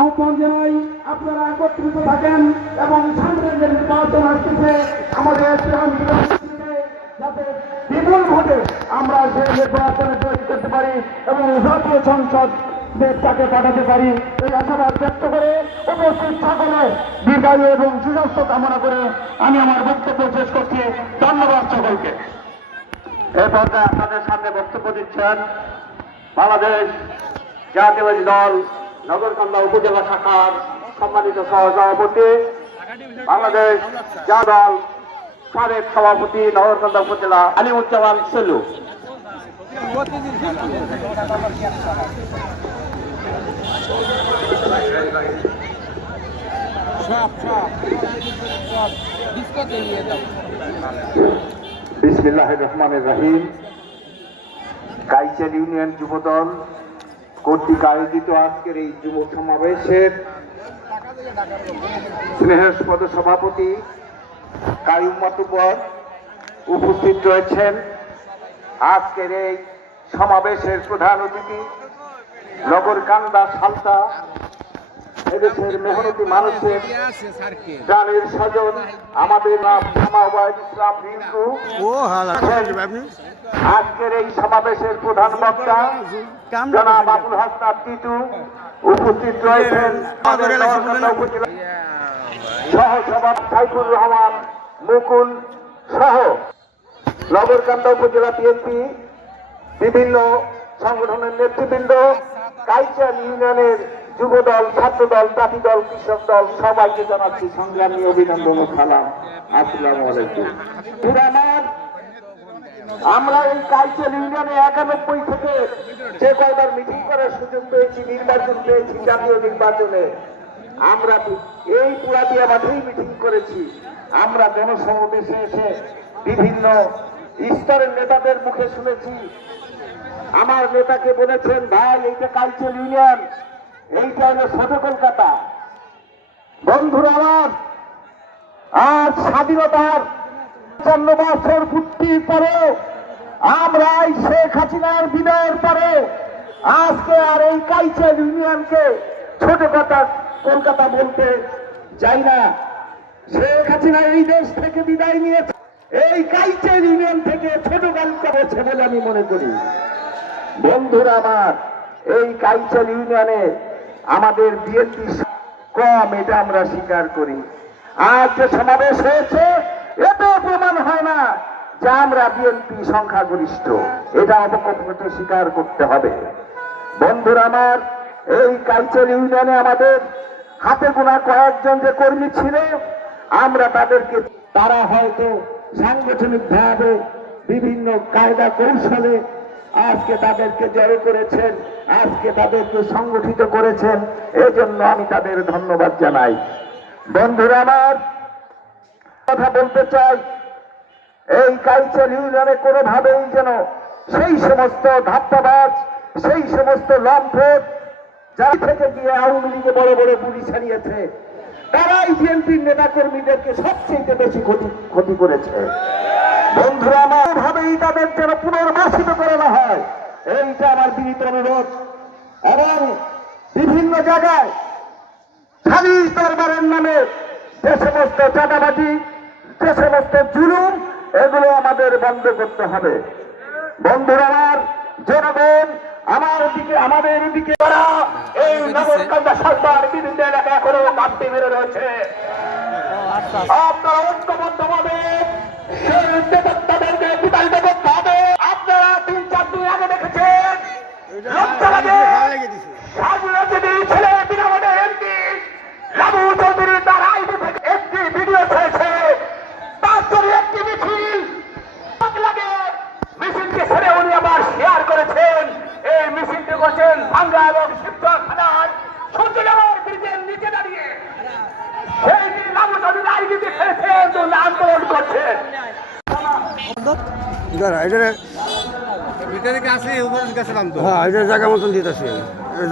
আহ্বান জানাই আপনারা একত্রিত থাকেন এবং সামনে যে নির্বাচন আসতেছে আমাদের যাতে বিপুল ভোটে আমরা সেই নির্বাচনে তৈরি করতে পারি এবং জাতীয় সংসদ দেশটাকে পাঠাতে পারি এই আশাবাদ ব্যক্ত করে উপস্থিত সকলে দীর্ঘায়ু এবং সুস্বাস্থ্য কামনা করে আমি আমার বক্তব্য শেষ করছি। ধন্যবাদ সকলকে। এই পর্যায়ে আপনাদের সামনে বক্তব্য দিচ্ছেন বাংলাদেশ জাতীয়বাদী দল নগরকান্দা উপজেলা শাখার সম্মানিত সহসভাপতি, বাংলাদেশ জাতীয় দল সাবেক সভাপতি নগরকান্দা উপজেলা আলিমুজ্জামান সেলু। বিসমিল্লাহির রহমানির রহিম। কাইসেল ইউনিয়ন যুবদল কর্তৃক আয়োজিত আজকের এই যুব সমাবেশের স্নেহস্পদ সভাপতি কাইয়ুম মাতুব্বর উপস্থিত রয়েছেন। আজকের এই সমাবেশের প্রধান অতিথি নগরকান্দা সালতা এদেশের মেহনতি মানুষের প্রাণের স্বজন আমাদের নাম জামাওয়াত ইসলাম রিঙ্কু। আজকের এই সমাবেশের প্রধান বক্তা জনাব আবুল হাসনাত টিটু উপস্থিত রয়েছেন। সহসভাপতি সাইফুর রহমান মুকুল সহ নগরকান্দা উপজেলা বিএনপি বিভিন্ন সংগঠনের নেতৃবৃন্দ, কাইসেল ইউনিয়নের যুবদল, ছাত্রদল, জাতি দল, কৃষক দল সবাইকে জানাচ্ছি সংগ্রামী অভিনন্দন ও সালাম। আসসালামু আলাইকুম। আমরা এই কাইসেল ইউনিয়নে 91 থেকে যে কয়বার মিটিং করার সুযোগ পেয়েছি, নির্বাচন পেয়েছি, জাতীয় নির্বাচনে আমরা এই পুরাদিয়া মাঠেই মিটিং করেছি। আমরা জনসমাবেশে এসে বিভিন্ন স্তরের নেতাদের মুখে শুনেছি। আমার নেতাকে বলেছেন, ভাই এইটা কাইসেল ইউনিয়ন, এইটা হলো ছোট কলকাতা। বন্ধুরা আমার, আজ স্বাধীনতার 55 বছর পূর্তির পরে আমরা এই শেখ হাসিনার বিদায়ের পরে আজকে আর এই কাইসেল ইউনিয়নকে ছোট কলকাতা বলতে যাই না। শেখ হাসিনা এই দেশ থেকে বিদায় নিয়েছে, এই কাইসেল ইউনিয়ন থেকে ছোট কলকাতা হয়েছে বলে আমি মনে করি। বন্ধুরা আমার, এই কাইসেল ইউনিয়নে আমাদের বিএনপি কম, এটা আমরা স্বীকার করি। আজ যে সমাবেশ হয়েছে এতে প্রমাণ হয় না যে আমরা বিএনপি সংখ্যাগরিষ্ঠ, এটা অবকথিত স্বীকার করতে হবে। বন্ধুরা আমার, এই কাইসেল ইউনিয়নে আমাদের হাতে গোনা কয়েকজন যে কর্মী ছিল, আমরা তাদেরকে, তারা হয়তো সাংগঠনিক ভাবে বিভিন্ন কায়দা কৌশলে আজকে তাদেরকে জড়ো করেছেন, আজকে তাদেরকে সংগঠিত করেছেন, এজন্য আমি তাদের ধন্যবাদ জানাই। বন্ধুরা আমার, কথা বলতে চাই, এই কাইসেল ইউনিয়নে কোনোভাবেই যেন সেই সমস্ত ধাপ্পাবাজ, সেই সমস্ত লম্পট যার থেকে গিয়ে আওয়ামী লীগে বড় বড় পুলিশ হারিয়েছে, তারাই বিএনপির নেতা কর্মীদেরকে সবচেয়ে বেশি ক্ষতি করেছে। বন্ধুরা আমার, ভাবেই তাদের যেন পুনর্বাসিত করানো হয়, এইটা আমার বিনীত অনুরোধ। এবং বিভিন্ন জায়গায় খালিজ দরবারের নামে যে সমস্ত চাঁদাবাজি, যে সমস্ত জুলুম, এগুলো আমাদের বন্ধ করতে হবে। বন্ধুরা আমার, জনগণ আমাদের দিকে তারা এই নগরকান্দা সরকার বিভিন্ন এলাকা এখনো কাঁপতে মেরে রয়েছে। আপনারা ঐক্যবদ্ধভাবে সেই উদ্যোক্তাদেরকে বিতাড়িত করতে হবে। আপনারা 3-4 দিন আগে দেখেছেন, লজ্জা লাগে, ছেলে বিনামূল্যে এমপি লাবু চৌধুরী তার আইডি থেকে একটি ভিডিও ছেড়েছে, তার জন্য একটি মিছিল লাগে, মিছিলকে ছেড়ে উনি আবার শেয়ার করেছেন। এই মিছিলটি করছেন ভাঙ্গা এবং শিবচর থানার সূর্য আন্দোলন করছেন। হ্যাঁ এটা জায়গা মতন দিতেছি,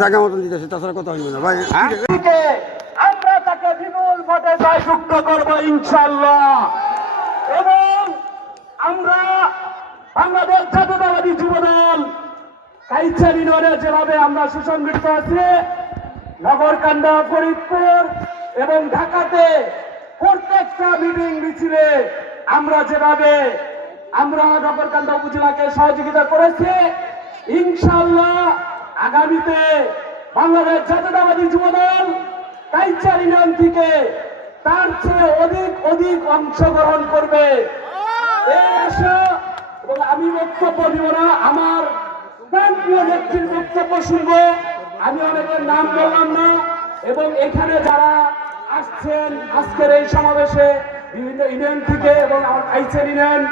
জায়গা মতন দিতেছি, তাছাড়া কথা হইবে না ভাই। আমরা তাকে বিপুল ভোটে জয়যুক্ত করবো ইনশাল্লাহ। এবং আমরা বাংলাদেশ জাতীয়তাবাদী যুবদল কাইচার ইউনিয়নে যেভাবে আমরা সুসংগঠিত আছি, নগরকান্দা, ফরিদপুর এবং ঢাকাতে প্রত্যেকটা মিটিং মিছিলে আমরা যেভাবে নগরকান্দা উপজেলাকে সহযোগিতা করেছি, ইনশাআল্লাহ আগামীতে বাংলাদেশ জাতীয়তাবাদী যুবদল কাইচার ইউনিয়ন থেকে তার চেয়ে অধিক অংশগ্রহণ করবে এই আশা। এবং আমি বক্তব্য দিব না, আমার প্রিয় নেত্রীর বক্তব্য শুনবো। আমি অনেকের নাম বললাম না। এবং এখানে যারা আসছেন আজকের এই সমাবেশে বিভিন্ন ইউনিয়ন থেকে, এবং আমার কাইচার ইউনিয়ন,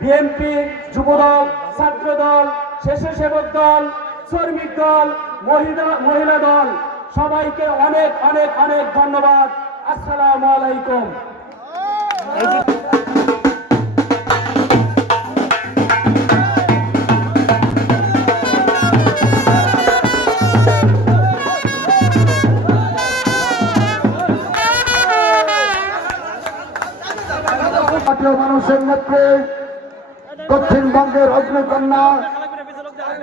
বিএনপি, যুবদল, ছাত্রদল, স্বেচ্ছাসেবক দল, শ্রমিক দল, মহিলা দল, সবাইকে অনেক অনেক অনেক ধন্যবাদ। আসসালামু আলাইকুম। জাতীয় মানুষের নেত্রী, দক্ষিণবঙ্গের অগ্নিকন্যা,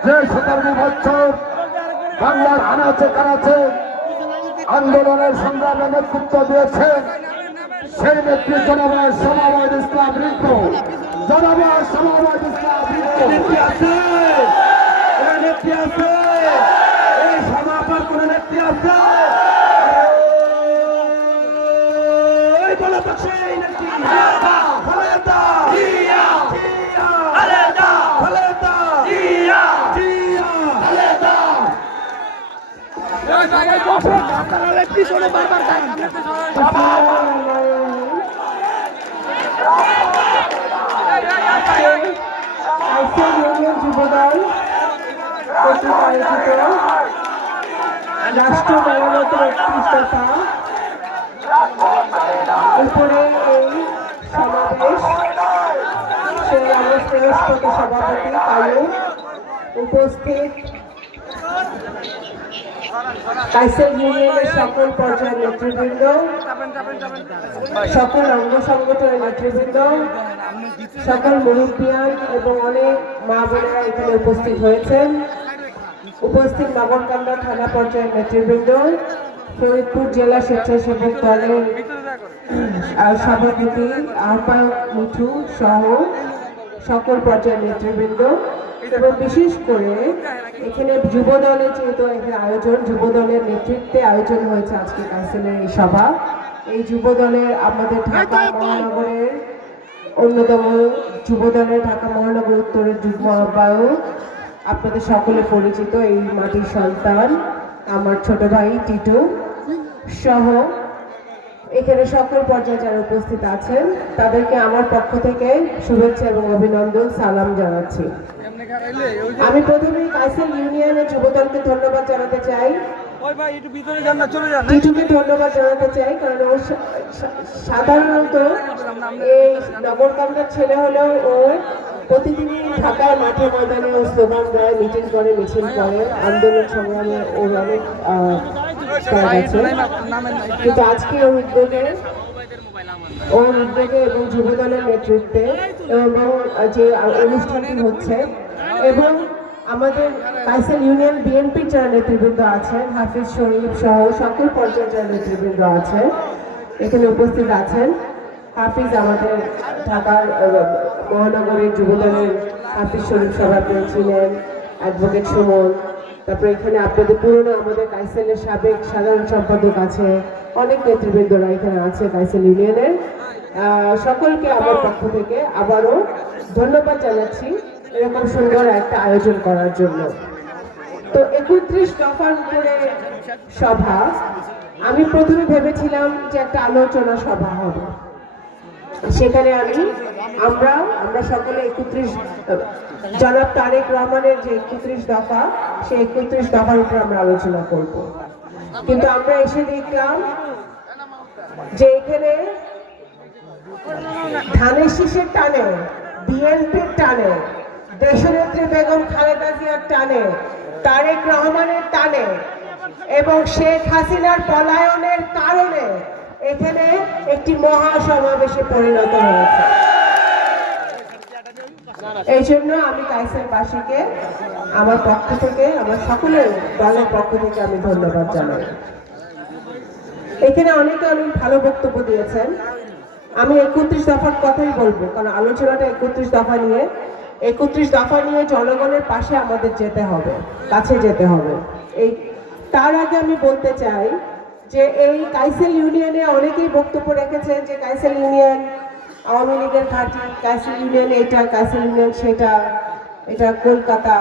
যে 17 বছর বাংলার আনাচে কানাচে আন্দোলনের সংগ্রামে নেতৃত্ব দিয়েছেন, সেই নেত্রী জনাবার সমাবাদ ইসলাম রিঙ্কু। জনাবার সমাবাদ ইসলাম রিঙ্কু নেত্রী আছে, নেত্রী আছে, এই সমাবার কোন নেত্রী আছে? সেই নেত্রী খালেদা, খালেদা, জিয়া, জিয়া, খালেদা, খালেদা, জিয়া, জিয়া, খালেদা। যুবদল কর্তৃক আয়োজিত রাষ্ট্র মেরামতের 31 দফা উপরে এই সমাবেশ, সেই অবস্থায় সভাপতি কায়ুম, উপস্থিত কাইসার ইউনিয়নের সকল পর্যায়ের নেতৃবৃন্দ, সকল অঙ্গ সংগঠনের নেতৃবৃন্দ, সকল মুরব্বিয়ান এবং অনেক মা বোনেরা এখানে উপস্থিত হয়েছেন, উপস্থিত নগরকান্দা থানা পর্যায়ের নেতৃবৃন্দ, ফরিদপুর জেলা স্বেচ্ছাসেবক দলের সভাপতি আহ্বায়ক মিঠু সহ সকল পর্যায়ের নেতৃবৃন্দ, এবং বিশেষ করে এখানে যুব দলের যেহেতু এখানে আয়োজন, যুব দলের নেতৃত্বে আয়োজন হয়েছে আজকে কাউন্সিলের এই সভা। এই যুব দলের আমাদের ঢাকা মহানগরের অন্যতম যুব দলের ঢাকা মহানগর উত্তরের যুগ্ম আহ্বায়ক, আপনাদের সকলে পরিচিত এই মাটির সন্তান আমার ছোট ভাই টিটু সহ এখানে সকল পর্যায়ে যারা উপস্থিত আছেন তাদেরকে আমার পক্ষ থেকে শুভেচ্ছা এবং অভিনন্দন সালাম জানাচ্ছি। আমি প্রথমেই কাইসার ইউনিয়নের যুবদলকে ধন্যবাদ জানাতে চাই, টিটুকে ধন্যবাদ জানাতে চাই, কারণ ও সাধারণত এই নগরকান্দার ছেলে হলেও ও প্রতিদিনই ঢাকার মাঠে ময়দানে ও স্লোগান দেয়, মিটিং করে, মিছিল করে, আন্দোলন সংগ্রামে ওর অনেক আছে। কিন্তু আজকে ওর উদ্যোগে এবং যুবদলের নেতৃত্বে এবং যে অনুষ্ঠানটি হচ্ছে, এবং আমাদের কাইসার ইউনিয়ন বিএনপির যারা নেতৃবৃন্দ আছেন, হাফিজ শরীফ সহ সকল পর্যায়ের যারা নেতৃবৃন্দ আছেন এখানে উপস্থিত আছেন। হাফিজ আমাদের ঢাকার মহানগরের যুবদলের হাফিজ শরীফ সভাপতি ছিলেন, অ্যাডভোকেট সুমন, তারপরে এখানে আপনাদের পুরনো আমাদের কাইসেলের সাবেক সাধারণ সম্পাদক আছে, অনেক নেতৃবৃন্দরা এখানে আছে কাইসেল ইউনিয়নের। সকলকে আমার পক্ষ থেকে আবারও ধন্যবাদ জানাচ্ছি এরকম সুন্দর একটা আয়োজন করার জন্য। তো 31 দফার উপরে সভা, আমি প্রথমে ভেবেছিলাম যে একটা আলোচনা সভা হবে, সেখানে আমরা সকলে 31 জনাব তারেক রহমানের যে 31 দফা, সেই 31 দফার উপর আমরা আলোচনা করব। কিন্তু আমরা এসে দেখলাম যে এখানে ধানের শীষের টানে, বিএনপির টানে, দেশনেত্রী বেগম খালেদা জিয়ার টানে, তারেক রহমানের টানে এবং শেখ হাসিনার পলায়নের কারণে এখানে একটি মহাসমাবেশে পরিণত হয়েছে। এই জন্য আমি কাইসেরবাসীকে আমার পক্ষ থেকে, আমার সকলের দলের পক্ষ থেকে আমি ধন্যবাদ জানাই। এখানে অনেকে অনেক ভালো বক্তব্য দিয়েছেন। আমি 31 দফার কথাই বলবো, কারণ আলোচনাটা 31 দফা নিয়ে। 31 দফা নিয়ে জনগণের পাশে আমাদের যেতে হবে, কাছে যেতে হবে। তার আগে আমি বলতে চাই যে এই কাইসেল ইউনিয়নে অনেকেই বক্তব্য রেখেছে যে কাইসেল ইউনিয়ন আওয়ামী লীগের ঘাঁটি, কাইসেল ইউনিয়ন এটা, কাইসেল ইউনিয়ন সেটা, এটা কলকাতা।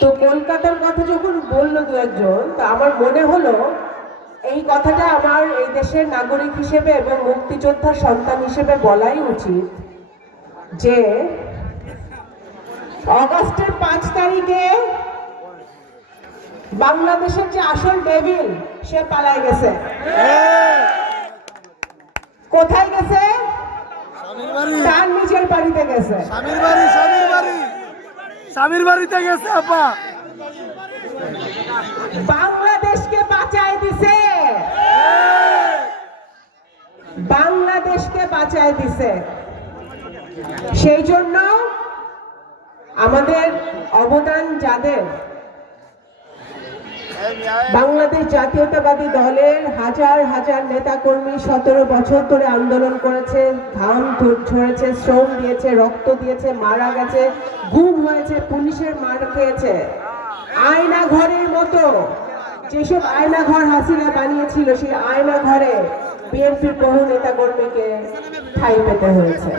তো কলকাতার কথা যখন বললো দু একজন, তো আমার মনে হলো এই কথাটা আমার এই দেশের নাগরিক হিসেবে এবং মুক্তিযোদ্ধার সন্তান হিসেবে বলাই উচিত যে অগাস্টের 5 তারিখে বাংলাদেশের যে আসল ডেভিল সে পালায় গেছে। কোথায় গেছে? তার নিজের বাড়িতে গেছে। স্বামীর বাড়িতে গেছে আপা। বাংলাদেশকে বাঁচায় দিছে, বাংলাদেশকে বাঁচায় দিছে। সেই জন্য আমাদের অবদান যাদের, বাংলাদেশ জাতীয়তাবাদী দলের হাজার হাজার নেতাকর্মী 17 বছর ধরে আন্দোলন করেছে, ঘাম ঝরেছে, শ্রম দিয়েছে, রক্ত দিয়েছে, মারা গেছে, গুম হয়েছে, পুলিশের মার খেয়েছে। আয়না ঘরের মতো যেসব আয়না ঘর হাসিনা বানিয়েছিল, সেই আয়না ঘরে বিএনপির বহু নেতাকর্মীকে ঠাঁই পেতে হয়েছে।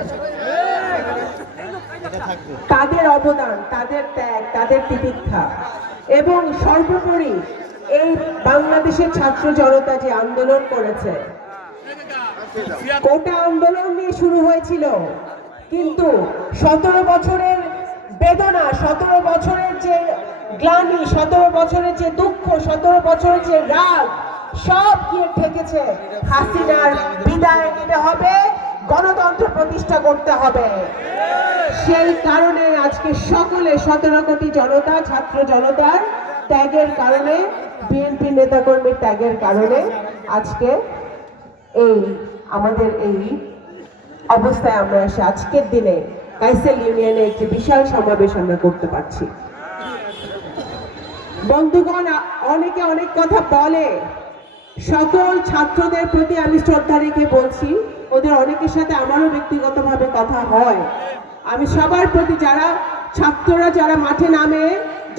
তাদের অবদান, তাদের ত্যাগ, তাদের তিতিক্ষা এবং সর্বোপরি এই বাংলাদেশের ছাত্র জনতা যে আন্দোলন করেছে, কোটা আন্দোলন নিয়ে শুরু হয়েছিল, কিন্তু 17 বছরের বেদনা, 17 বছরের যে গ্লানি, 17 বছরের যে দুঃখ, 17 বছরের যে রাগ, সব গিয়ে ঠেকেছে হাসিনার বিদায় নিতে হবে, গণতন্ত্র প্রতিষ্ঠা করতে হবে। সেই কারণে আজকে সকলে 17 কোটি জনতা, ছাত্র জনতার ত্যাগের কারণে, বিএনপি নেতাকর্মীর ত্যাগের কারণে আজকে এই আমাদের এই অবস্থায় আমরা এসে আজকের দিনে কাইসেল ইউনিয়নে একটি বিশাল সমাবেশ আমরা করতে পারছি। বন্ধুগণ, অনেকে অনেক কথা বলে, সকল ছাত্রদের প্রতি আমি শ্রদ্ধা রেখে বলছি, ওদের অনেকের সাথে আমারও ব্যক্তিগতভাবে কথা হয়। আমি সবার প্রতি, যারা ছাত্ররা যারা মাঠে নামে,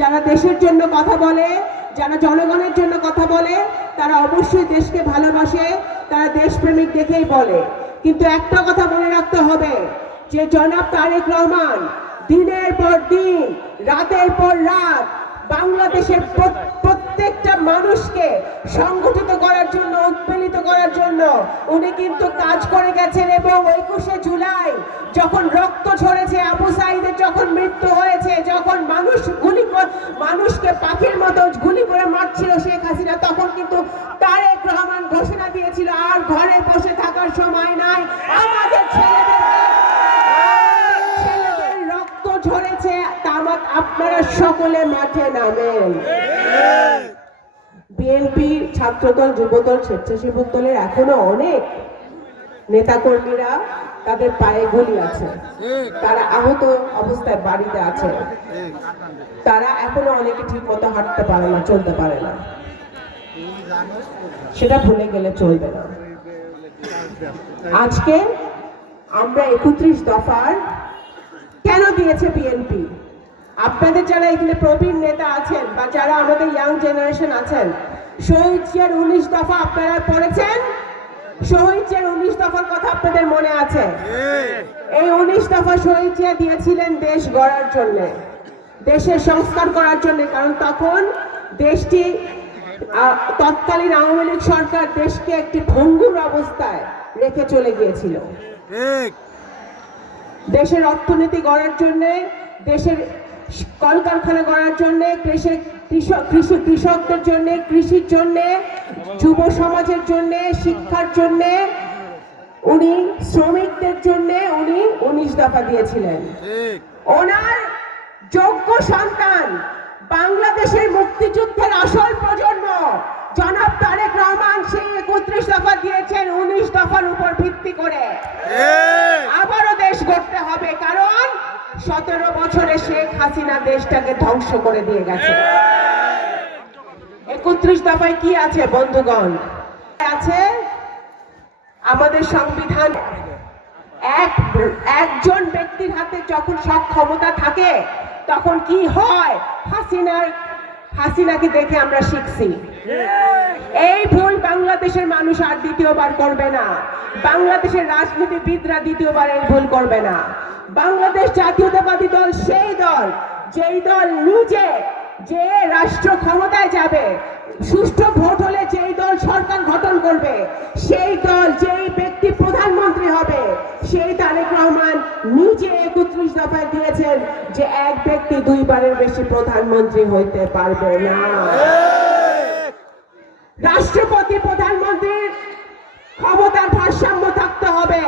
যারা দেশের জন্য কথা বলে, যারা জনগণের জন্য কথা বলে, তারা অবশ্যই দেশকে ভালোবাসে, তারা দেশপ্রেমিক দেখেই বলে। কিন্তু একটা কথা মনে রাখতে হবে যে জনাব তারেক রহমান দিনের পর দিন, রাতের পর রাত বাংলাদেশের প্রত্যেকটা মানুষকে সংগঠিত করার জন্য, উৎপীড়িত করার জন্য উনি কিন্তু কাজ করে গেছেন। এবং 21শে জুলাই যখন রক্ত ঝরেছে, আবু সাঈদের যখন মৃত্যু হয়েছে, যখন মানুষকে পাখির মতো গুলি করে মারছিল শেখ হাসিনা, তখন কিন্তু তারেক রহমান ঘোষণা দিয়েছিল আর ঘরে বসে থাকার সময় নাই, আমাদের ছেলেদের রক্ত ঝরেছে, আপনারা সকলে মাঠে নামেন। বিএনপি, ছাত্রদল, যুবদল, স্বেচ্ছাসেবক দলের এখনো অনেক নেতাকর্মীরা তাদের পায়ে গুলি আছে, তারা আহত অবস্থায় বাড়িতে আছে, তারা এখনো অনেকে ঠিক মতো হাঁটতে পারে না, চলতে পারে না। সেটা ভুলে গেলে চলবে না। আজকে আমরা 31 দফার কেন দিয়েছে বিএনপি, আপনাদের যারা এখানে প্রবীণ নেতা আছেন বা যারা আমাদের ইয়াং জেনারেশন আছেন, শহীদ জিয়ার 19 দফা আপনারা পড়েছেন? শহীদ জিয়ার 19 দফার কথা আপনাদের মনে আছে? এই 19 দফা শহীদ জিয়া দিয়েছিলেন দেশ গড়ার জন্য, দেশের সংস্কার করার জন্য। কারণ তখন দেশটি, তৎকালীন আওয়ামী লীগ সরকার দেশকে একটি ভঙ্গুর অবস্থায় রেখে চলে গিয়েছিল। দেশের অর্থনীতি গড়ার জন্য, দেশের কলকারখানা গড়ার জন্য, কৃষকদের জন্য, কৃষির জন্য, যুব সমাজের জন্য, শিক্ষার জন্য উনি শ্রমিকদের জন্য উনি 19 দফা দিয়েছিলেন। ওনার যোগ্য সন্তান বাংলাদেশের মুক্তিযুদ্ধের আসল প্রজন্ম জনাব তারেক রহমান সেই 31 দফা দিয়েছেন 19 দফার উপর ভিত্তি করে। আবারও দেশ গড়তে হবে, কারণ 17 বছরে শেখ হাসিনা দেশটাকে ধ্বংস করে দিয়ে গেছে। 31 দফায় কি আছে বন্ধুগণ? আছে আমাদের সংবিধান। একজন ব্যক্তির হাতে যখন সব ক্ষমতা থাকে তখন কি হয়? হাসিনাকে দেখে আমরা শিখছি। এই ভুল বাংলাদেশের মানুষ আর দ্বিতীয়বার করবে না। বাংলাদেশের রাজনীতিবিদরা দ্বিতীয়বার এই ভুল করবে না। বাংলাদেশ জাতীয়তাবাদী দল সেই দল, যেই দল নিজে যে রাষ্ট্র ক্ষমতায় যাবে, সুষ্ঠু ভোট হলে যেই দল সরকার গঠন করবে, সেই দল যেই ব্যক্তি প্রধানমন্ত্রী হবে, সেই তারেক রহমান নিজে 31 দফায় দিয়েছেন যে এক ব্যক্তি দুইবারের বেশি প্রধানমন্ত্রী হইতে পারবে না। রাষ্ট্রপতি প্রধানমন্ত্রীর ক্ষমতার ভারসাম্য থাকতে হবে।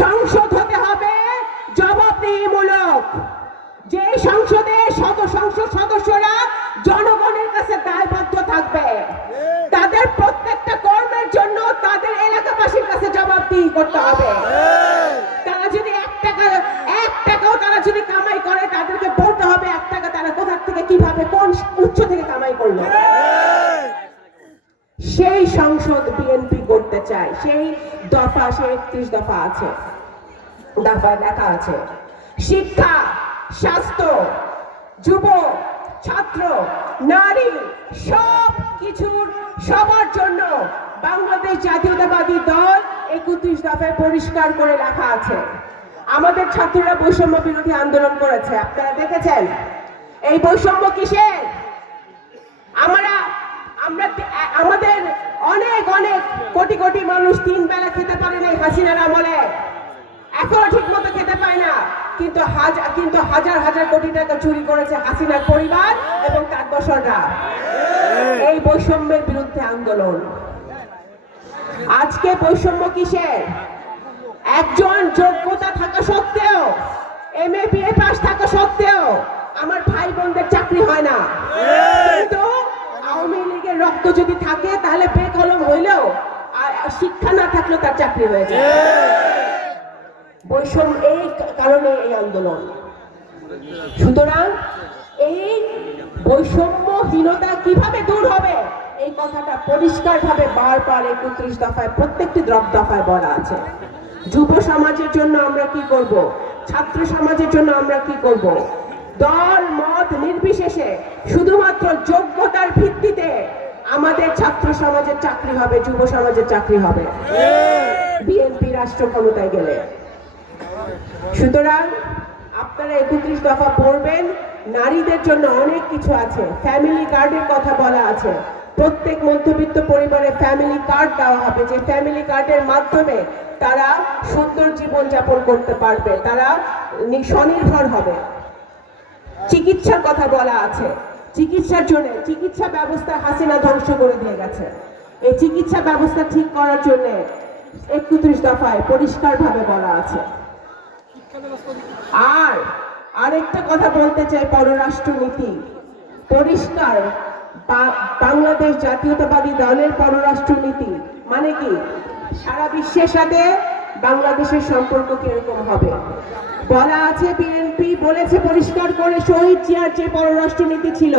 সংসদ হতে হবে জবাবদিহিমূলক, যে সংসদে সংসদ সদস্যরা জনগণের কাছে দায়বদ্ধ থাকবে। তাদের প্রত্যেকটা কর্মের জন্য তাদের এলাকাবাসীর কাছে জবাবদিহি করতে হবে। তারা যদি এক টাকাও তারা যদি কামাই করে, তাদেরকে বলতে হবে 1 টাকা তারা কোথা থেকে, কিভাবে, কোন উৎস থেকে কামাই করলো। সেই সংসদ বিএনপি করতে চায়। সেই দফা, সেই 31 দফা আছে, দফায় লেখা আছে শিক্ষা, স্বাস্থ্য, যুব, ছাত্র, নারী সব কিছুর সবার জন্য বাংলাদেশ জাতীয়তাবাদী দল 31 দফায় পরিষ্কার করে লেখা আছে। আমাদের ছাত্ররা বৈষম্য বিরোধী আন্দোলন করেছে, আপনারা দেখেছেন। এই বৈষম্য কিসের? আমাদের অনেক কোটি কোটি মানুষ 3 বেলা খেতে পারে নাই হাসিনার আমলে, এখনো ঠিক মতো খেতে পায় না, কিন্তু হাজার হাজার কোটি টাকা চুরি করেছে হাসিনার পরিবার এবং তার দোসররা। এই বৈষম্যের বিরুদ্ধে আন্দোলন। আজকে বৈষম্য কিসের? একজন যোগ্যতা থাকা সত্ত্বেও, MA BA পাস থাকা সত্ত্বেও আমার ভাই বোনদের চাকরি হয় না, কিন্তু আওয়ামী লীগের রক্ত যদি থাকে তাহলে বেকলম হইলেও, শিক্ষা না থাকলেও তার চাকরি হয়ে যায়। বৈষম্য, এই কারণে এই আন্দোলন। সুতরাং এই বৈষম্যহীনতা কিভাবে দূর হবে, এই কথাটা পরিষ্কারভাবে বারবার 31 দফায় প্রত্যেকটি দফায় বলা আছে। যুব সমাজের জন্য আমরা কি করব, ছাত্র সমাজের জন্য আমরা কি করব, দল মত নির্বিশেষে শুধুমাত্র যোগ্যতার ভিত্তিতে আমাদের ছাত্র সমাজের চাকরি হবে, যুব সমাজের চাকরি হবে বিএনপি রাষ্ট্র ক্ষমতায় গেলে। সুতরাং আপনারা 31 দফা পড়বেন। নারীদের জন্য অনেক কিছু আছে, ফ্যামিলি কার্ডের কথা বলা আছে। প্রত্যেক মধ্যবিত্ত পরিবারে ফ্যামিলি কার্ড দেওয়া হবে, যে ফ্যামিলি কার্ডের মাধ্যমে তারা সুন্দর জীবন যাপন করতে পারবে, তারা স্বনির্ভর হবে। চিকিৎসার কথা বলা আছে, চিকিৎসার জন্য চিকিৎসা ব্যবস্থা হাসিনা ধ্বংস করে দিয়ে গেছে। এই চিকিৎসা ব্যবস্থা ঠিক করার জন্য 31 দফায় পরিষ্কারভাবে বলা আছে। আর আরেকটা কথা বলতে চাই, পররাষ্ট্রনীতি পরিষ্কার। বাংলাদেশ জাতীয়তাবাদী দলের পররাষ্ট্রনীতি মানে কি? সারা বিশ্বের সাথে বাংলাদেশের সম্পর্ক কিরকম হবে বলা আছে। বিএনপি বলেছে পরিষ্কার করে, শহীদ জিয়ার যে পররাষ্ট্রনীতি ছিল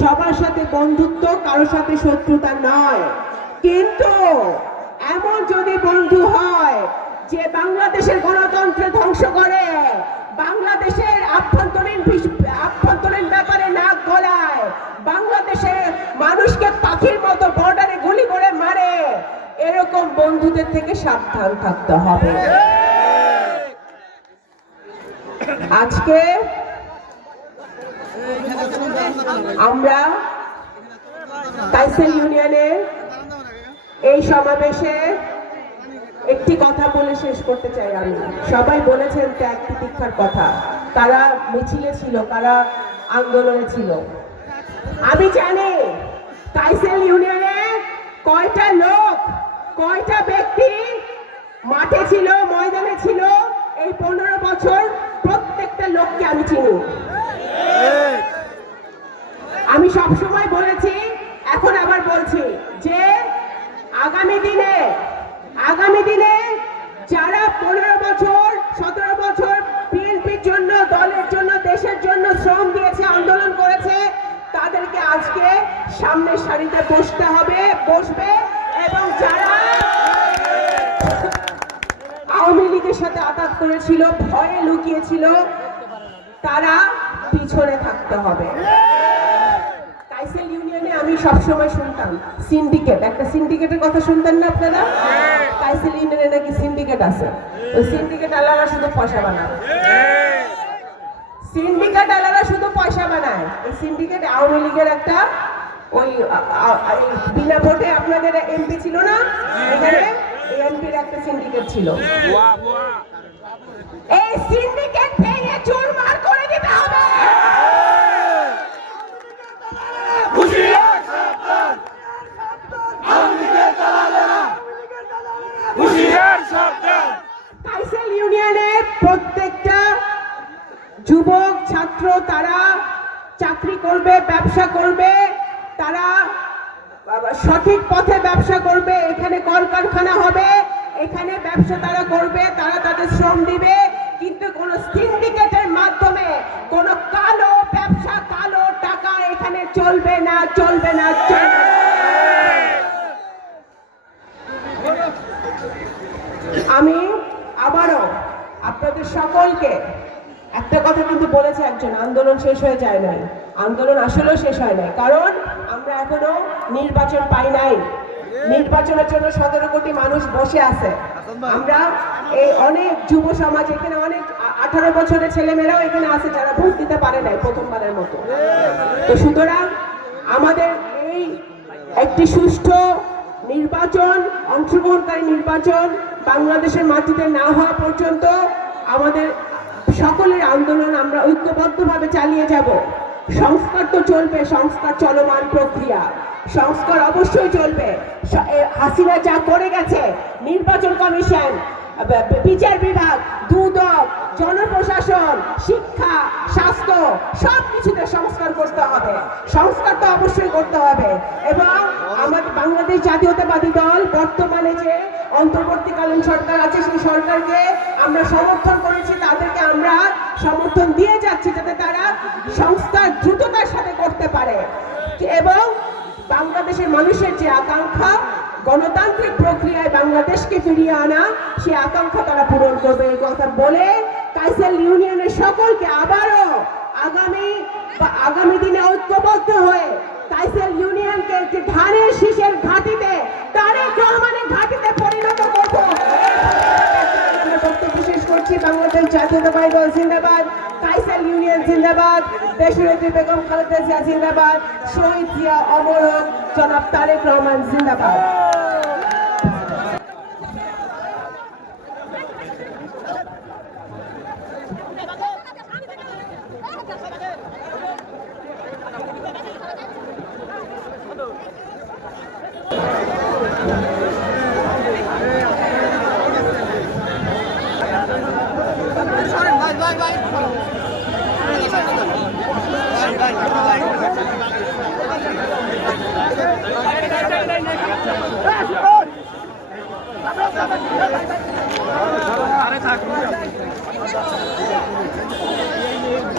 সবার সাথে বন্ধুত্ব, কারোর সাথে শত্রুতা নয়। কিন্তু এমন যদি বন্ধু হয় যে বাংলাদেশের গণতন্ত্র ধ্বংস করে, বাংলাদেশের আভ্যন্তরীণ ব্যাপারে নাক গলায়, বাংলাদেশের মানুষকে পাখির মতো বর্ডারে গুলি করে মারে, এরকম বন্ধুদের থেকে সাবধান থাকতে হবে। আজকে আমরা কাইসেল ইউনিয়নের এই সমাবেশে একটি কথা বলে শেষ করতে চাই আমি। সবাই বলেছেন ত্যাগ তিতিক্ষার কথা, কারা মিছিলে ছিল, কারা আন্দোলনে ছিল। আমি জানি কাইসেল ইউনিয়নে কয়টা লোক, কয়টা ব্যক্তি ছিল, ময়দানে ছিল, এই 15 বছর প্রত্যেকটা লোককে আমি চিনি। আমি সবসময় বলেছি, এখন আবার বলছি যে আগামী দিনে যারা 15 বছর 17 বছর বিএনপির জন্য, দলের জন্য, দেশের জন্য শ্রম দিয়েছে, আন্দোলন করেছে, তাদেরকে আজকে সামনের সারিতে বসবে এবং যারা আওয়ামী লীগের সাথে আঘাত করেছিল, ভয়ে লুকিয়েছিল, তারা পিছনে থাকতে হবে। কাইসেল ইউনিয়নে আমি সবসময় শুনতাম সিন্ডিকেট, একটা সিন্ডিকেটের কথা শুনতেন না আপনারা? কাইসেল ইউনিয়নে নাকি সিন্ডিকেট আছে। ওই সিন্ডিকেট আলাদা শুধু পয়সা বানায়, সিন্ডিকেট আলাদা শুধু পয়সা বানায়। এই সিন্ডিকেট আওয়ামী লীগের একটা ওই বিনা ভোটে আপনাদের এমপি ছিল না, এখানে এমপির একটা সিন্ডিকেট ছিল। এই সিন্ডিকেট ভেঙে চুরমার করে দিতে হবে। কাইসেল ইউনিয়নের প্রত্যেকটা যুবক ছাত্র তারা চাকরি করবে, ব্যবসা করবে, তারা সঠিক পথে ব্যবসা করবে। এখানে কলকারখানা হবে, এখানে ব্যবসা তারা করবে, তারা তাদের শ্রম দিবে, কিন্তু কোন সিন্ডিকেটের মাধ্যমে কোন কালো ব্যবসা, কালো টাকা এখানে চলবে না। আমি আবারও আপনাদের সকলকে একটা কথা কিন্তু বলেছে একজন, আন্দোলন শেষ হয়ে যায় নাই। আন্দোলন আসলেও শেষ হয় নাই, কারণ আমরা এখনো নির্বাচন পাই নাই। নির্বাচনের জন্য 17 কোটি মানুষ বসে আছে। আমরা এই অনেক যুব সমাজ, এখানে অনেক 18 বছরের ছেলেমেয়েরাও এখানে আছে যারা ভোট দিতে পারে নাই প্রথমবারের মতো। তো সুতরাং আমাদের এই একটি সুষ্ঠু নির্বাচন, অংশগ্রহণকারী নির্বাচন বাংলাদেশের মাটিতে না হওয়া পর্যন্ত আমাদের সকলের আন্দোলন আমরা ঐক্যবদ্ধভাবে চালিয়ে যাব। সংস্কার তো চলবে, সংস্কার চলমান প্রক্রিয়া, সংস্কার অবশ্যই চলবে। হাসিনা যা করে গেছে, নির্বাচন কমিশন, বিচার বিভাগ, দুদক, জনপ্রশাসন, শিক্ষা, স্বাস্থ্য, সব কিছুতে সংস্কার করতে হবে। সংস্কার তো অবশ্যই করতে হবে। এবং আমাদের বাংলাদেশ জাতীয়তাবাদী দল বর্তমানে যে অন্তর্বর্তীকালীন সরকার আছে, সেই সরকারকে আমরা সমর্থন করেছি, তাদেরকে আমরা সমর্থন দিয়ে যাচ্ছি যাতে তারা সংস্কার দ্রুততার সাথে করতে পারে এবং বাংলাদেশের মানুষের যে আকাঙ্ক্ষা, গণতান্ত্রিক প্রক্রিয়ায় বাংলাদেশকে ফিরিয়ে আনা, সেই আকাঙ্ক্ষা তারা পূরণ করবে। এই কথা বলে কাইসেল ইউনিয়নের সকলকে আবারও আগামী দিনে ঐক্যবদ্ধ হয়ে কাইসেল ইউনিয়নকে একটি ধানের শীষের ঘাঁটিতে, তারেক রহমানের ঘাঁটিতে পরিণত করব। বক্তব্য শেষ করছি। বাংলাদেশ জাতীয়তাবাদী দল জিন্দাবাদ, কাইসেল ইউনিয়ন জিন্দাবাদ, দেশনেত্রী বেগম খালেদা জিয়া জিন্দাবাদ, শহীদ জিয়া অমর হোক, জনাব তারেক রহমান জিন্দাবাদ।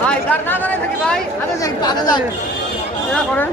ভাই না থাকি ভাই আগে যাই, আগে যাই করেন।